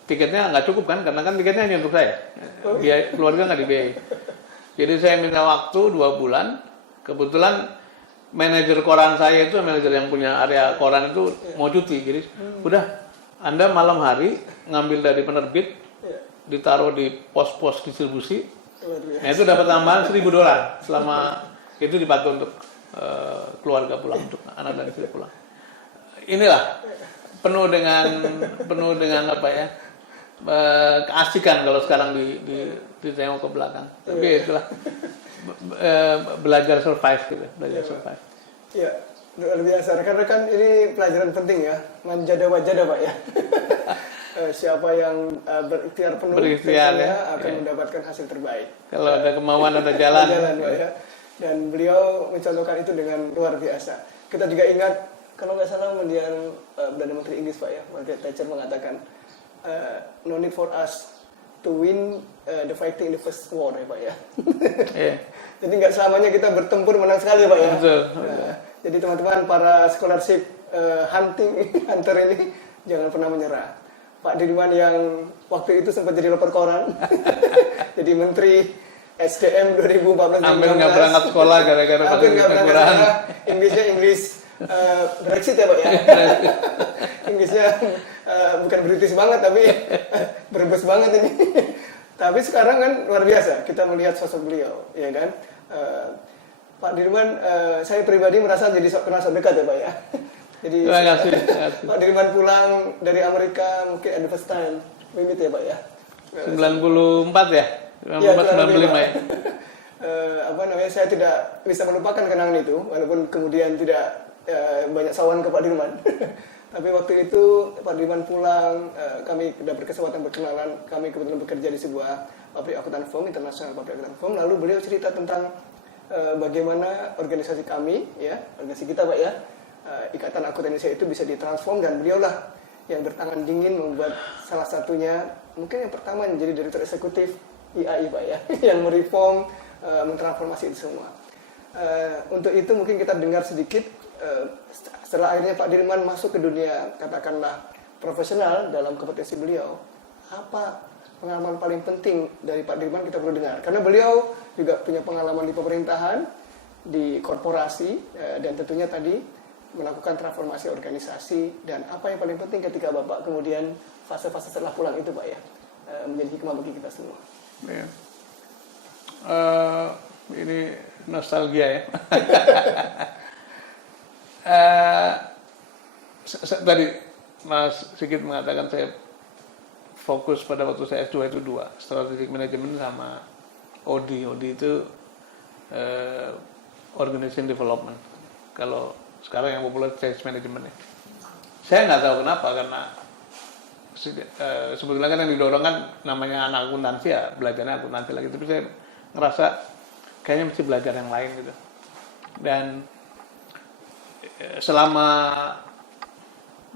Tiketnya nggak cukup kan, karena kan tiketnya hanya untuk saya. Biaya keluarga nggak dibiayai. Jadi saya minta waktu 2 bulan. Kebetulan manajer koran saya itu, manajer yang punya area koran itu mau cuti. Jadi udah, Anda malam hari ngambil dari penerbit, ditaruh di pos-pos distribusi. Nah itu dapat tambahan $1.000 selama itu dipakai untuk keluarga pulang, untuk anak dan istri pulang. Inilah penuh dengan keasikan kalau sekarang ditengok ke belakang. Tapi itulah belajar survive gitu, belajar survive. Iya, luar biasa. Rekan-rekan, ini pelajaran penting ya, manjada wajada Pak ya. Siapa yang berikhtiar penuh ya, akan mendapatkan hasil terbaik. Kalau ada kemauan ada jalan. Pak ya. Dan beliau mencontohkan itu dengan luar biasa. Kita juga ingat, kalau nggak salah kemudian Perdana Menteri Inggris Pak ya, Margaret Thatcher mengatakan no need for us to win the fighting in the first war ya Pak ya. Jadi nggak selamanya kita bertempur menang sekali Pak ya. Betul. Jadi teman-teman para scholarship hunter ini jangan pernah menyerah. Pak Dirman yang waktu itu sempat jadi loper koran, jadi menteri SDM 2014 Hampir nggak berangkat sekolah gara-gara hampir nggak berangkat kurang. sekolah. Inggrisnya Inggris Brexit ya Pak ya. Inggrisnya bukan British banget tapi berbes banget ini. Tapi sekarang kan luar biasa kita melihat sosok beliau, ya kan. Pak Dirman, saya pribadi merasa jadi kenal dekat ya Pak ya. Jadi Terima kasih. Pak Dirman pulang dari Amerika mungkin at the first time mimit ya Pak ya. 94 ya? 95 ya? Apa namanya, saya tidak bisa melupakan kenangan itu walaupun kemudian tidak banyak sawan ke Pak Dirman. Tapi waktu itu Pak Dirman pulang, kami sudah berkesempatan berkenalan. Kami kebetulan bekerja di sebuah pabrik akuntan firm, internasional pabrik akuntan firm. Lalu beliau cerita tentang bagaimana organisasi kami, ya, organisasi kita Pak ya, Ikatan Akuntan Indonesia itu bisa ditransform, dan beliaulah yang bertangan dingin membuat salah satunya, mungkin yang pertama menjadi direktur eksekutif IAI Pak ya, yang mereform, mentransformasi itu semua. Untuk itu mungkin kita dengar sedikit. Setelah akhirnya Pak Dirman masuk ke dunia katakanlah profesional dalam kompetensi beliau, apa pengalaman paling penting dari Pak Dirman kita perlu dengar, karena beliau juga punya pengalaman di pemerintahan, di korporasi, dan tentunya tadi melakukan transformasi organisasi. Dan apa yang paling penting ketika Bapak kemudian fase-fase setelah pulang itu Pak ya, menjadi hikmah bagi kita semua. Ya. Ini nostalgia ya. Tadi Mas Sigit mengatakan saya fokus pada waktu saya S2 itu 2, strategic management sama OD. OD itu organization development. Kalau sekarang yang populer change management ya. Saya nggak tahu kenapa, karena sebetulnya kan yang didorong kan namanya anak akuntansi ya, belajarnya akuntansi lagi. Tapi saya ngerasa kayaknya mesti belajar yang lain gitu. Dan selama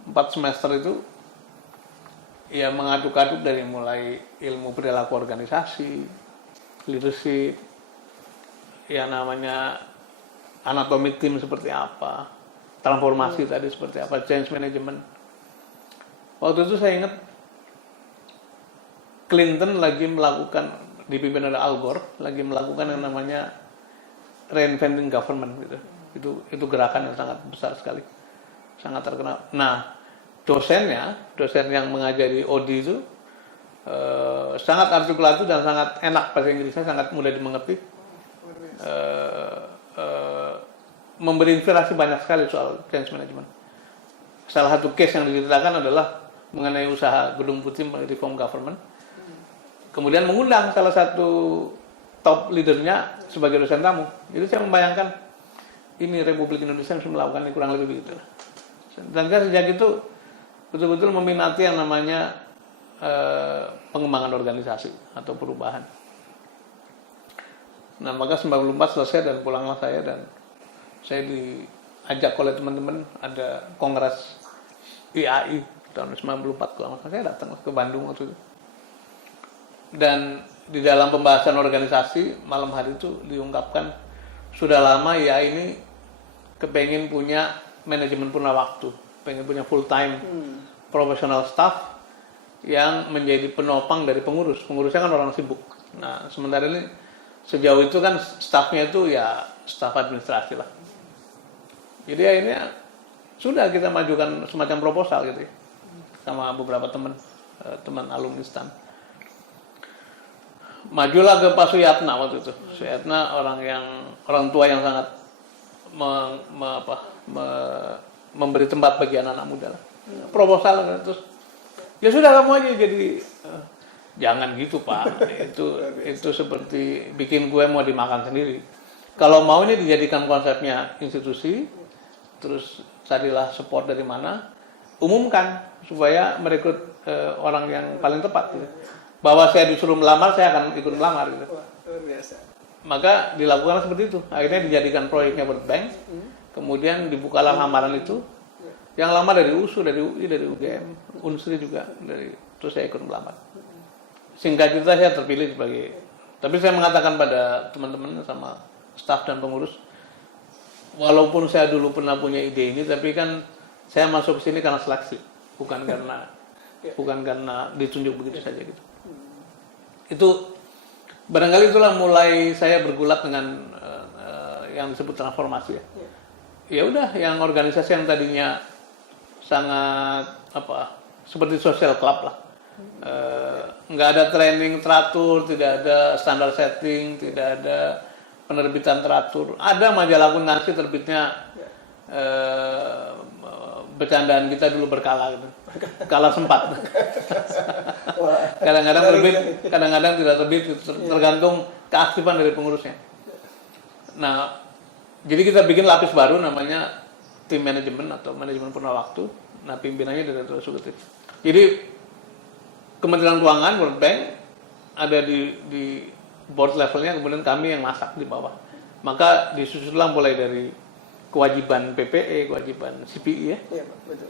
4 semester itu ya mengaduk-aduk dari mulai ilmu perilaku organisasi, leadership, yang namanya anatomi tim seperti apa, transformasi tadi seperti apa, change management. Waktu itu saya ingat Clinton lagi melakukan, dipimpin oleh Al Gore, lagi melakukan yang namanya reinventing government gitu. Itu gerakan yang sangat besar sekali, sangat terkenal. Nah, dosen yang mengajari OD itu sangat artikulatif dan sangat enak bahasa Inggrisnya, sangat mudah dimengerti, memberi inspirasi banyak sekali soal change management. Salah satu case yang diceritakan adalah mengenai usaha Gedung Putih reform government. Kemudian mengundang salah satu top leadernya sebagai dosen tamu. Jadi saya membayangkan ini Republik Indonesia yang melakukan ini kurang lebih begitu. Dan saya sejak itu betul-betul meminati yang namanya pengembangan organisasi atau perubahan. Nah, maka 94 selesai dan pulanglah saya, dan saya diajak oleh teman-teman ada kongres IAI tahun 94 kalau saya datang ke Bandung waktu itu. Dan di dalam pembahasan organisasi malam hari itu diungkapkan sudah lama IAI ini kepengen punya manajemen purna waktu, pengen punya full time professional staff yang menjadi penopang dari pengurus. Pengurusnya kan orang sibuk. Nah, sementara ini sejauh itu kan staffnya itu ya staff administrasi lah. Jadi akhirnya sudah kita majukan semacam proposal gitu ya, sama beberapa teman alumni STAN. Majulah ke Pak Suyatna waktu itu. Suyatna orang tua yang sangat memberi tempat bagi anak-anak muda lah. Proposal terus ya sudah kamu aja jadi jangan gitu Pak. itu seperti bikin kue mau dimakan sendiri. Kalau mau ini dijadikan konsepnya institusi, terus carilah support dari mana, umumkan supaya merekrut orang yang paling tepat gitu. Bahwa saya disuruh melamar, saya akan ikut melamar gitu. Wah, luar biasa. Maka dilakukan seperti itu. Akhirnya dijadikan proyeknya World Bank. Kemudian dibukalah lamaran itu. Yang lama dari USU, dari UI, dari UGM, Unsri juga. Terus saya ikut melamar. Singkat cerita saya terpilih sebagai. Tapi saya mengatakan pada teman-teman sama staf dan pengurus, walaupun saya dulu pernah punya ide ini, tapi kan saya masuk ke sini karena seleksi, bukan karena ditunjuk begitu saja gitu. Itu barangkali itulah mulai saya bergulat dengan yang disebut transformasi ya. Ya udah, yang organisasi yang tadinya sangat seperti social club lah, nggak ada training teratur, tidak ada standar setting, tidak ada penerbitan teratur. Ada majalah akuntansi terbitnya bercandaan kita dulu berkala gitu. Kala sempat. Kadang-kadang terbit, kadang-kadang tidak terbit, tergantung keaktifan dari pengurusnya. Nah, jadi kita bikin lapis baru namanya tim manajemen atau manajemen purna waktu. Nah, pimpinannya direktur eksekutif. Jadi Kementerian Keuangan, World Bank ada di board levelnya, kemudian kami yang masak di bawah. Maka disusunlah mulai dari kewajiban PPE, kewajiban CPI ya. Iya, Pak, betul.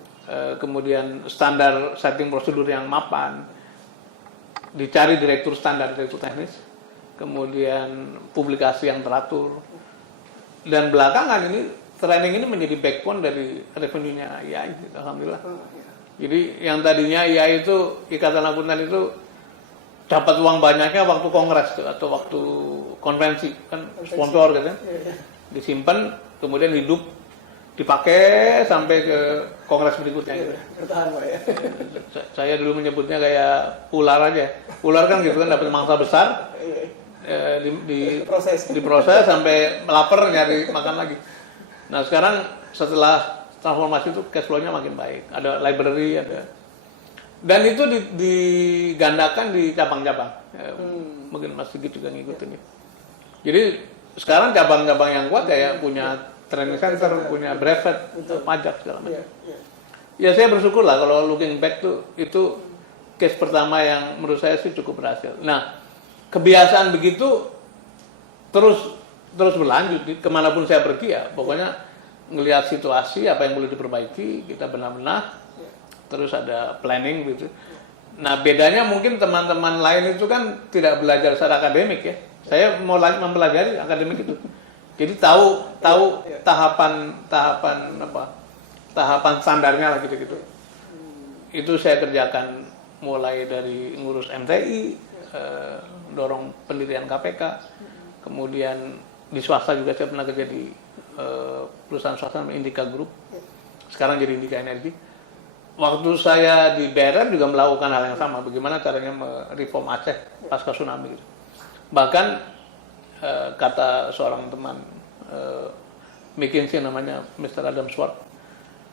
Kemudian standar setting prosedur yang mapan, dicari direktur standar, direktur teknis, kemudian publikasi yang teratur, dan belakangan ini training ini menjadi backbone dari revenue-nya IAI, alhamdulillah. Jadi yang tadinya IAI itu, Ikatan Akuntan itu dapat uang banyaknya waktu kongres atau waktu konvensi, kan sponsor gitu kan, disimpan, kemudian hidup, dipakai sampai ke kongres berikutnya gitu. Bertahan, Pak ya. Saya dulu menyebutnya kayak ular aja. Ular kan gitu kan, dapat mangsa besar, diproses sampai lapar nyari makan lagi. Nah sekarang setelah transformasi itu cash flow-nya makin baik. Ada library, ada, dan itu digandakan di cabang-cabang. Mungkin Mas Sigit juga ngikutin ya. Jadi sekarang cabang-cabang yang kuat ya punya training center, punya brevet, pajak segala macam. Ya saya bersyukur lah kalau looking back tuh itu case pertama yang menurut saya sih cukup berhasil. Nah kebiasaan begitu terus berlanjut kemanapun saya pergi ya. Pokoknya ngelihat situasi apa yang perlu diperbaiki, kita benar-benar terus ada planning gitu. Nah bedanya mungkin teman-teman lain itu kan tidak belajar secara akademik ya. Saya mau mempelajari akademik itu. Jadi tahu tahapan standarnya lah gitu. Itu saya kerjakan mulai dari ngurus MTI, dorong pendirian KPK, kemudian di swasta juga saya pernah kerja di perusahaan swasta Indika Group, sekarang jadi Indika Energi. Waktu saya di BRR juga melakukan hal yang sama, bagaimana caranya mereform Aceh pasca tsunami gitu. Bahkan kata seorang teman McKinsey namanya Mr. Adam Schwartz,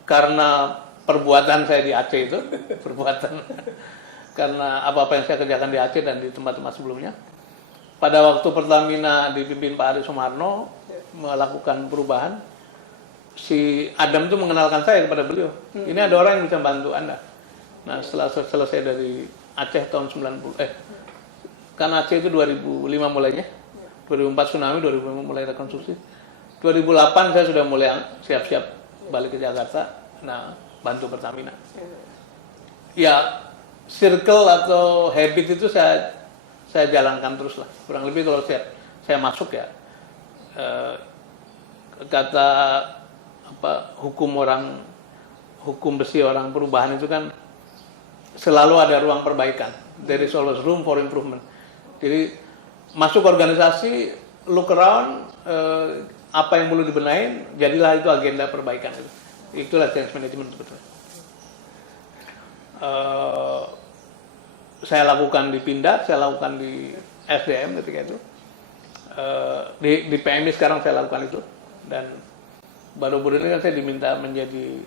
karena perbuatan saya di Aceh itu, karena apa-apa yang saya kerjakan di Aceh dan di tempat-tempat sebelumnya, pada waktu Pertamina dipimpin Pak Ari Sumarno melakukan perubahan, si Adam itu mengenalkan saya kepada beliau. Ini ada orang yang bisa bantu Anda. Nah setelah selesai dari Aceh tahun 90, kan Aceh itu 2005 mulainya, 2004 tsunami, 2005 mulai rekonstruksi, 2008 saya sudah mulai siap-siap balik ke Jakarta, nah bantu Pertamina. Ya circle atau habit itu saya jalankan terus lah, kurang lebih kalau saya masuk ya, kata hukum besi orang perubahan itu kan selalu ada ruang perbaikan, there is always room for improvement. Jadi masuk organisasi, look around, apa yang perlu dibenahin, jadilah itu agenda perbaikan itu. Itulah change management sebetulnya. Saya lakukan di Pindad, saya lakukan di SDM ketika itu. Di PMI sekarang saya lakukan itu, dan baru-baru ini kan saya diminta menjadi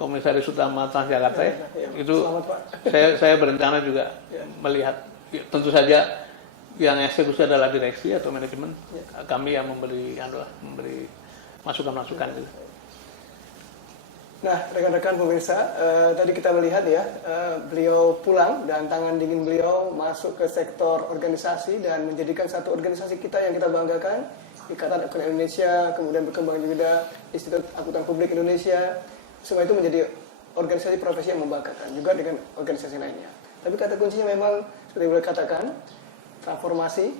Komisaris Utama Transjakarta ya. Itu saya berencana juga melihat. Tentu saja yang eksekusi adalah direksi atau manajemen, kami yang memberi masukan-masukan itu. Nah, rekan-rekan pemirsa, tadi kita melihat ya, beliau pulang dan tangan dingin beliau masuk ke sektor organisasi dan menjadikan satu organisasi kita yang kita banggakan, Ikatan Akuntan Indonesia, kemudian berkembang juga Institut Akuntan Publik Indonesia. Semua itu menjadi organisasi profesi yang membanggakan juga dengan organisasi lainnya. Tapi kata kuncinya memang seperti boleh katakan, transformasi,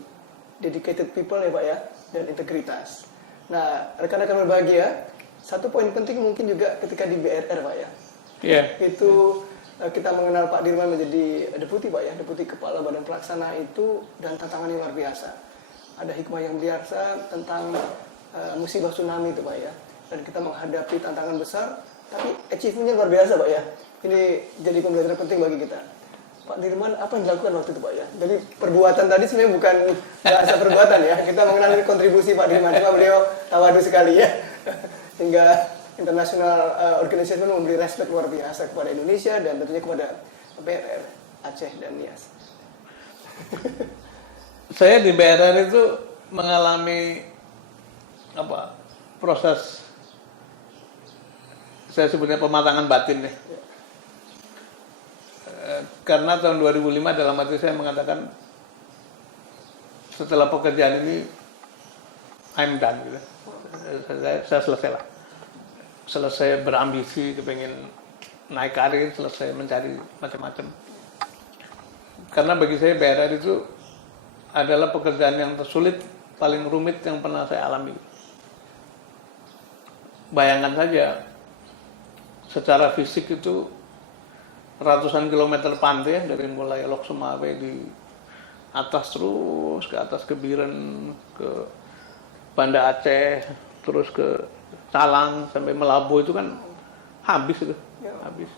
dedicated people ya Pak ya, dan integritas. Nah, rekan-rekan berbahagia, satu poin penting mungkin juga ketika di BRR Pak ya. Yeah. Itu kita mengenal Pak Dirman menjadi deputi Pak ya, deputi kepala badan pelaksana itu, dan tantangannya luar biasa. Ada hikmah yang biasa tentang musibah tsunami itu Pak ya, dan kita menghadapi tantangan besar, tapi achievement-nya luar biasa Pak ya. Ini jadi pembelajaran penting bagi kita. Pak Dirman, apa yang dilakukan waktu itu Pak ya? Jadi perbuatan tadi sebenarnya bukan bahasa perbuatan ya. Kita mengenal kontribusi Pak Dirman, cuma beliau tawadu sekali ya. Hingga international organization memberi respect luar biasa kepada Indonesia dan tentunya kepada BRR Aceh dan Nias. Saya di BRR itu mengalami proses, saya sebutnya pematangan batin deh. Karena tahun 2005 dalam hati saya mengatakan setelah pekerjaan ini I'm done gitu. Saya selesai lah. Selesai berambisi, kepengen naik karir, selesai mencari macam-macam. Karena bagi saya BRR itu adalah pekerjaan yang tersulit, paling rumit yang pernah saya alami. Bayangkan saja, secara fisik itu ratusan kilometer pantai dari mulai Lok Sumawe di atas terus ke atas ke Biren, ke Banda Aceh, terus ke Calang sampai Melabu itu kan habis itu, habis.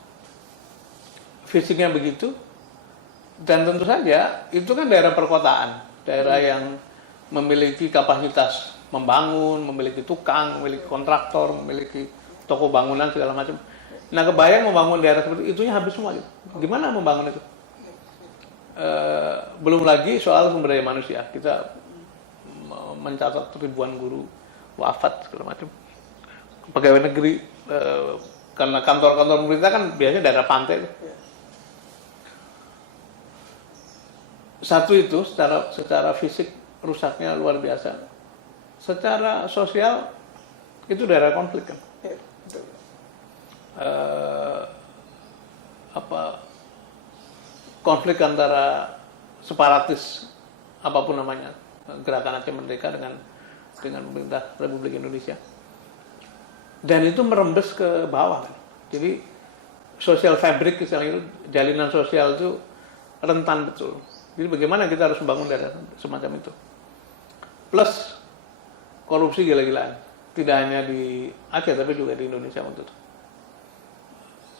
Fisiknya begitu, dan tentu saja itu kan daerah perkotaan, daerah yang memiliki kapasitas membangun, memiliki tukang, memiliki kontraktor, memiliki toko bangunan segala macam. Nah, kebayang membangun daerah seperti itunya habis semua gitu. Gimana membangun itu? Belum lagi soal sumber daya manusia. Kita mencatat ribuan guru wafat segala macam. Pegawai negeri, karena kantor-kantor pemerintah kan biasanya daerah pantai. Satu itu secara fisik rusaknya luar biasa. Secara sosial itu daerah konflik kan. Konflik antara separatis apapun namanya, gerakan Aceh Merdeka dengan pemerintah Republik Indonesia, dan itu merembes ke bawah kan. Jadi social fabric misalnya itu, jalinan sosial itu rentan betul. Jadi bagaimana kita harus membangun daerah semacam itu, plus korupsi gila-gilaan, tidak hanya di Aceh tapi juga di Indonesia waktu itu.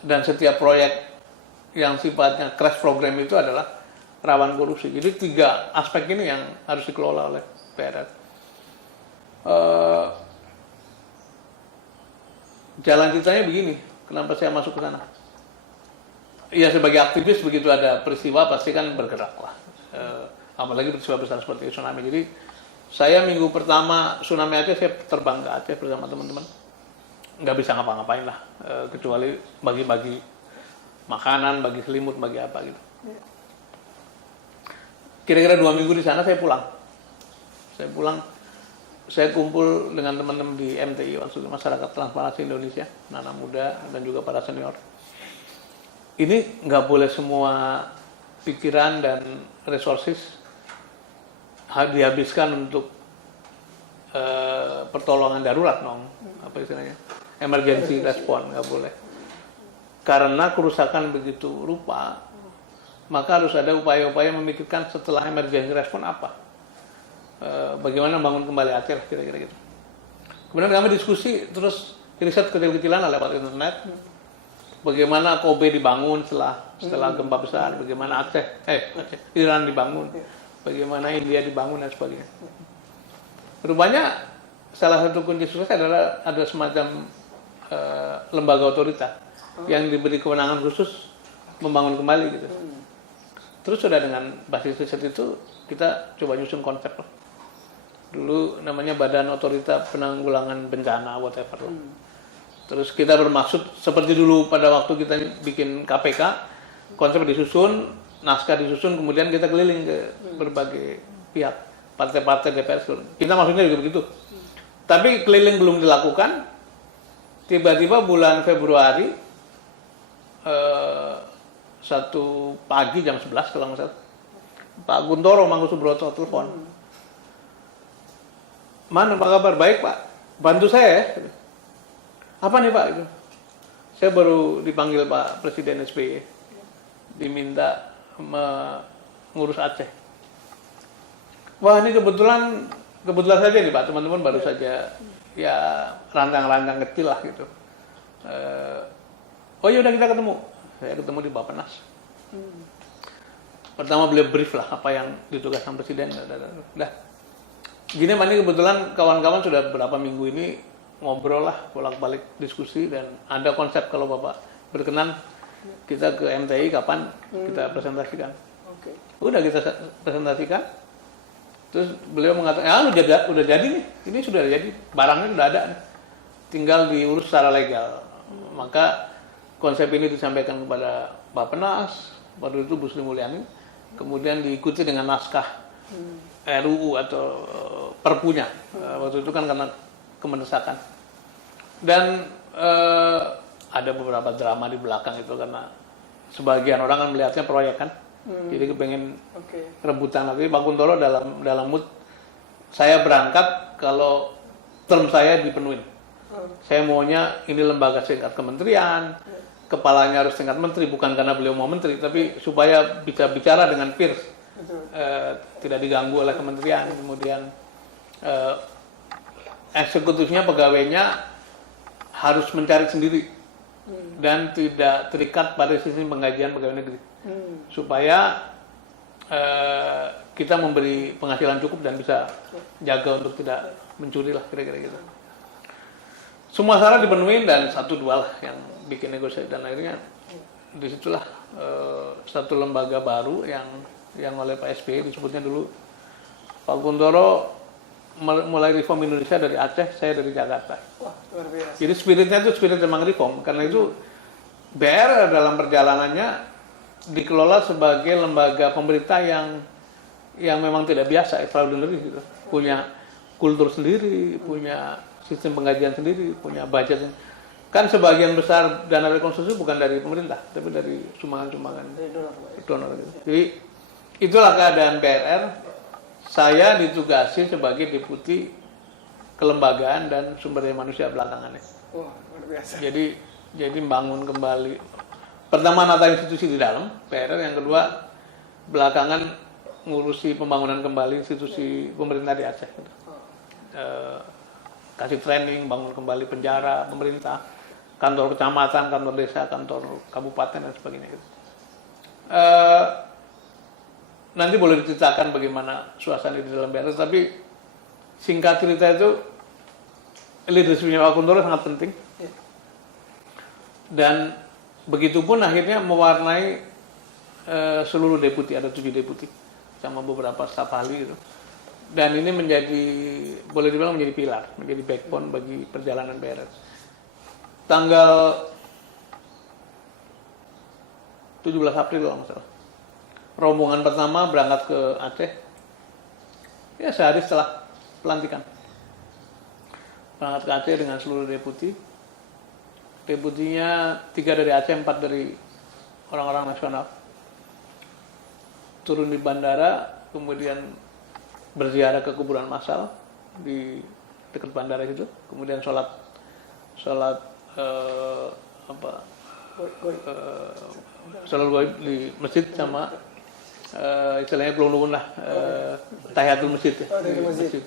Dan setiap proyek yang sifatnya crash program itu adalah rawan korupsi. Jadi 3 aspek ini yang harus dikelola oleh BRR. Jalan ceritanya begini, kenapa saya masuk ke sana? Ya sebagai aktivis begitu ada peristiwa pasti kan bergerak lah. Apalagi peristiwa besar seperti tsunami. Jadi saya minggu pertama tsunami Aceh saya terbang ke Aceh bersama teman-teman. Nggak bisa ngapa-ngapain lah, kecuali bagi-bagi makanan, bagi selimut, bagi apa gitu. Kira-kira 2 minggu di sana saya pulang. Saya kumpul dengan teman-teman di MTI, maksudnya Masyarakat Transparansi Indonesia, anak muda dan juga para senior. Ini nggak boleh semua pikiran dan resources dihabiskan untuk pertolongan darurat, apa istilahnya? Emergency respon, nggak boleh. Karena kerusakan begitu rupa, maka harus ada upaya-upaya memikirkan setelah emergency respon apa. Bagaimana membangun kembali Aceh, kira-kira gitu. Kemudian kami diskusi, terus riset kecil-kecilan lewat internet. Bagaimana Kobe dibangun setelah gempa besar, bagaimana Iran dibangun, bagaimana India dibangun dan sebagainya. Rupanya salah satu kunci sukses adalah ada semacam lembaga otorita yang diberi kewenangan khusus membangun kembali gitu. Terus sudah dengan basis riset itu kita coba nyusun konsep lah. Dulu namanya Badan Otorita Penanggulangan Bencana whatever lah. Terus kita bermaksud seperti dulu pada waktu kita bikin KPK, konsep disusun, naskah disusun, kemudian kita keliling ke berbagai pihak, partai-partai DPR. Kita maksudnya juga begitu. Tapi keliling belum dilakukan. Tiba-tiba bulan Februari, satu pagi jam 11 kalau nggak salah, Pak Guntoro Mangkusubroto telepon. Mana Pak kabar? Baik Pak, bantu saya. Apa nih Pak? Saya baru dipanggil Pak Presiden SBY diminta mengurus Aceh. Wah, ini kebetulan saja nih Pak, teman-teman baru saja ya rantang-rantang kecil lah gitu. Oh ya udah kita ketemu. Saya ketemu di Bappenas. Pertama beliau brief lah apa yang ditugaskan Presiden. Udah. Gini Pak, ini kebetulan kawan-kawan sudah beberapa minggu ini ngobrol lah, bolak-balik diskusi, dan ada konsep kalau Bapak berkenan kita ke MTI kapan kita presentasikan. Udah kita presentasikan. Terus beliau mengatakan, udah jadi nih, ini sudah jadi, barangnya sudah ada nih. Tinggal diurus secara legal. Maka konsep ini disampaikan kepada Bappenas, pada itu Bu Sri Mulyani, kemudian diikuti dengan naskah RUU atau perpunya. Waktu itu kan karena kemendesakan. Dan ada beberapa drama di belakang itu karena sebagian orang kan melihatnya proyek kan. Jadi kepengen rebutan. Tapi Pak Kuntoro dalam mood, saya berangkat kalau term saya dipenuhin. Saya maunya ini lembaga setingkat kementerian, kepalanya harus tingkat menteri, bukan karena beliau mau menteri, tapi supaya bisa bicara dengan peers, tidak diganggu oleh kementerian. Kemudian eksekutifnya, pegawainya harus mencari sendiri dan tidak terikat pada sistem penggajian pegawai negeri, supaya kita memberi penghasilan cukup dan bisa jaga untuk tidak mencuri lah, kira-kira gitu. Semua syarat dipenuhi dan satu dua lah yang bikin negosiasi, dan akhirnya disitulah satu lembaga baru yang oleh Pak SBY disebutnya dulu Pak Kuntoro mulai reform Indonesia dari Aceh, saya dari Jakarta. Wah, luar biasa. Jadi spiritnya itu spirit memang reform, karena itu BR dalam perjalanannya dikelola sebagai lembaga pemerintah yang memang tidak biasa, extraordinary gitu. Punya kultur sendiri, punya sistem penggajian sendiri, punya budget. Kan sebagian besar dana rekonstruksi bukan dari pemerintah, tapi dari sumbangan-sumbangan donor gitu. Jadi itulah keadaan BRR. Saya ditugasi sebagai deputi kelembagaan dan sumber daya manusia belakangannya. Wah, luar biasa. Jadi bangun kembali. Pertama nata institusi di dalam BRR, yang kedua belakangan ngurusi pembangunan kembali institusi pemerintah di Aceh. Gitu. Kasih training, bangun kembali penjara pemerintah, kantor kecamatan, kantor desa, kantor kabupaten dan sebagainya. Gitu. Nanti boleh diceritakan bagaimana suasana di dalam BRR, tapi singkat cerita itu leadership-nya Pak Kuntoro sangat penting. Dan begitupun akhirnya mewarnai seluruh deputi, ada 7 deputi sama beberapa staf ahli gitu. Dan ini menjadi, boleh dibilang menjadi pilar, menjadi backbone bagi perjalanan BRR. Tanggal 17 April kalau nggak salah, rombongan pertama berangkat ke Aceh, ya sehari setelah pelantikan. Berangkat ke Aceh dengan seluruh deputi. Deputinya 3 dari Aceh, 4 dari orang-orang nasional. Turun di bandara, kemudian berziarah ke kuburan massal di dekat bandara itu, kemudian sholat sholat goib di masjid sama istilahnya belum nuwun lah, tahiyatul masjid ya, di masjid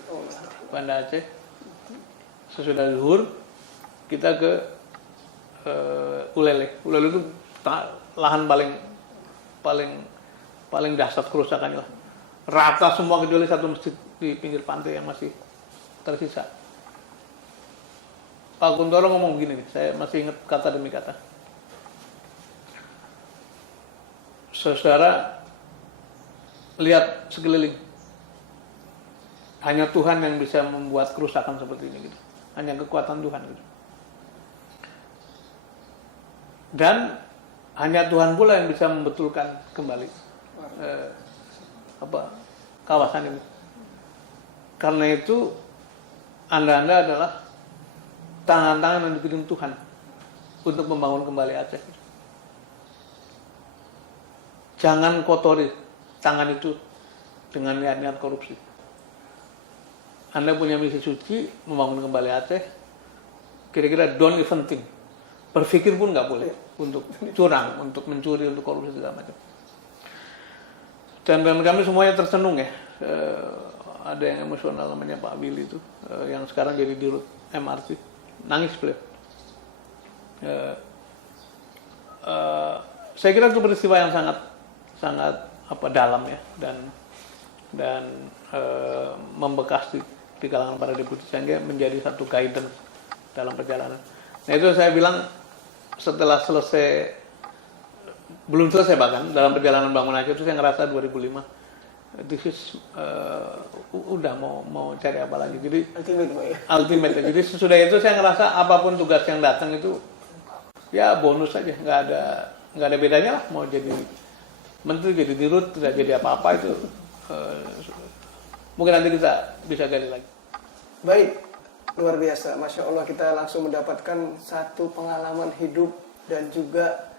Banda Aceh. Sesudah zuhur kita ke Ulele. Ulele itu lahan paling dahsyat kerusakannya lah. Rata semua kecuali satu masjid di pinggir pantai yang masih tersisa. Pak Kuntoro ngomong begini nih, saya masih ingat kata demi kata. Saudara, lihat sekeliling. Hanya Tuhan yang bisa membuat kerusakan seperti ini gitu. Hanya kekuatan Tuhan gitu. Dan hanya Tuhan pula yang bisa membetulkan kembali kawasan ini. Karena itu Anda adalah tangan-tangan yang dikirim Tuhan untuk membangun kembali Aceh. Jangan kotori tangan itu dengan niat-niat korupsi. Anda punya misi suci membangun kembali Aceh. Kira-kira don't even think. Berpikir pun nggak boleh. curang, untuk mencuri, untuk korupsi segala macam. Dan kami semuanya tersenung ya. Ada yang emosional namanya Pak Willy itu, yang sekarang jadi dirut MRT, nangis beliau. Saya kira itu peristiwa yang sangat dalam ya, dan membekas di kalangan para deputi, sehingga menjadi satu guidance dalam perjalanan. Nah itu saya bilang setelah belum selesai bahkan dalam perjalanan bangun Aceh itu saya ngerasa 2005 this is udah mau cari apa lagi, jadi ultimate ya. Jadi sesudah itu saya ngerasa apapun tugas yang datang itu ya bonus saja, nggak ada bedanya lah, mau jadi menteri, jadi dirut, tidak jadi apa-apa itu. Mungkin nanti kita bisa gali lagi. Baik, luar biasa, Masya Allah, kita langsung mendapatkan satu pengalaman hidup dan juga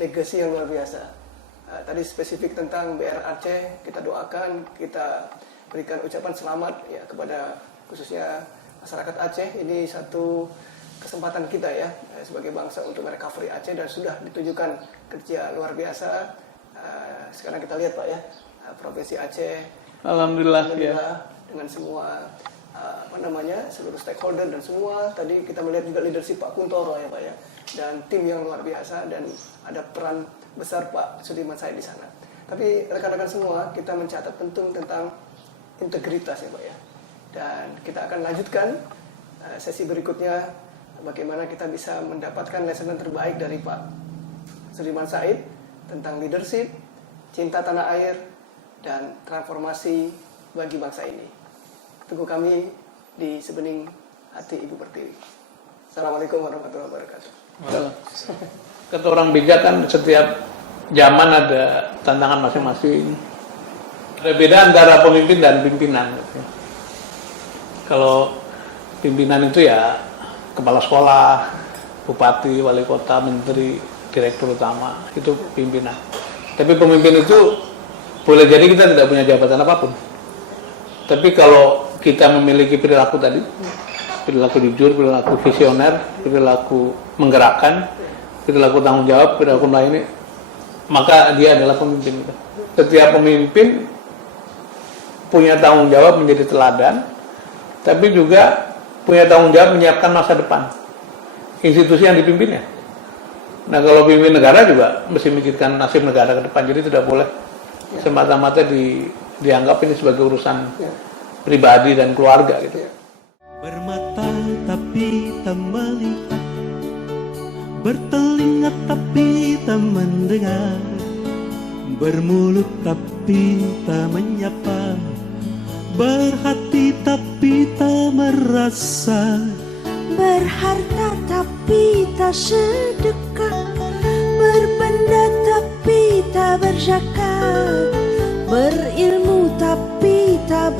legasi yang luar biasa. Tadi spesifik tentang BR Aceh, kita doakan, kita berikan ucapan selamat ya kepada khususnya masyarakat Aceh. Ini satu kesempatan kita ya sebagai bangsa untuk merecovery Aceh, dan sudah ditunjukkan kerja luar biasa. Sekarang kita lihat Pak ya, Provinsi Aceh, Alhamdulillah ya, dengan semua seluruh stakeholder dan semua. Tadi kita melihat juga leadership Pak Kuntoro ya Pak ya, dan tim yang luar biasa, dan ada peran besar Pak Sudirman Said di sana. Tapi rekan-rekan semua, kita mencatat penting tentang integritas ya Pak ya, dan kita akan lanjutkan sesi berikutnya, bagaimana kita bisa mendapatkan lesson terbaik dari Pak Sudirman Said tentang leadership, cinta tanah air, dan transformasi bagi bangsa ini. Tunggu kami di Sebening Hati Ibu Pertiwi. Assalamualaikum warahmatullahi wabarakatuh. Kata orang bijak kan, setiap zaman ada tantangan masing-masing. Ada beda antara pemimpin dan pimpinan. Kalau pimpinan itu ya kepala sekolah, bupati, wali kota, menteri, direktur utama, itu pimpinan. Tapi pemimpin itu boleh jadi kita tidak punya jabatan apapun. Tapi kalau kita memiliki perilaku tadi, perilaku jujur, perilaku visioner, perilaku menggerakkan, perilaku tanggung jawab, perilaku melayani, maka dia adalah pemimpin kita. Setiap pemimpin punya tanggung jawab menjadi teladan, tapi juga punya tanggung jawab menyiapkan masa depan institusi yang dipimpinnya. Nah kalau pimpin negara juga mesti memikirkan nasib negara ke depan, jadi tidak boleh semata-mata dianggap ini sebagai urusan pribadi dan keluarga gitu. Bermata tapi tak melihat, bertelinga tapi tak mendengar, bermulut tapi tak menyapa, berhati tapi tak merasa, berharta tapi tak sedekah, berbenda tapi tak berzakat, berilmu tapi tak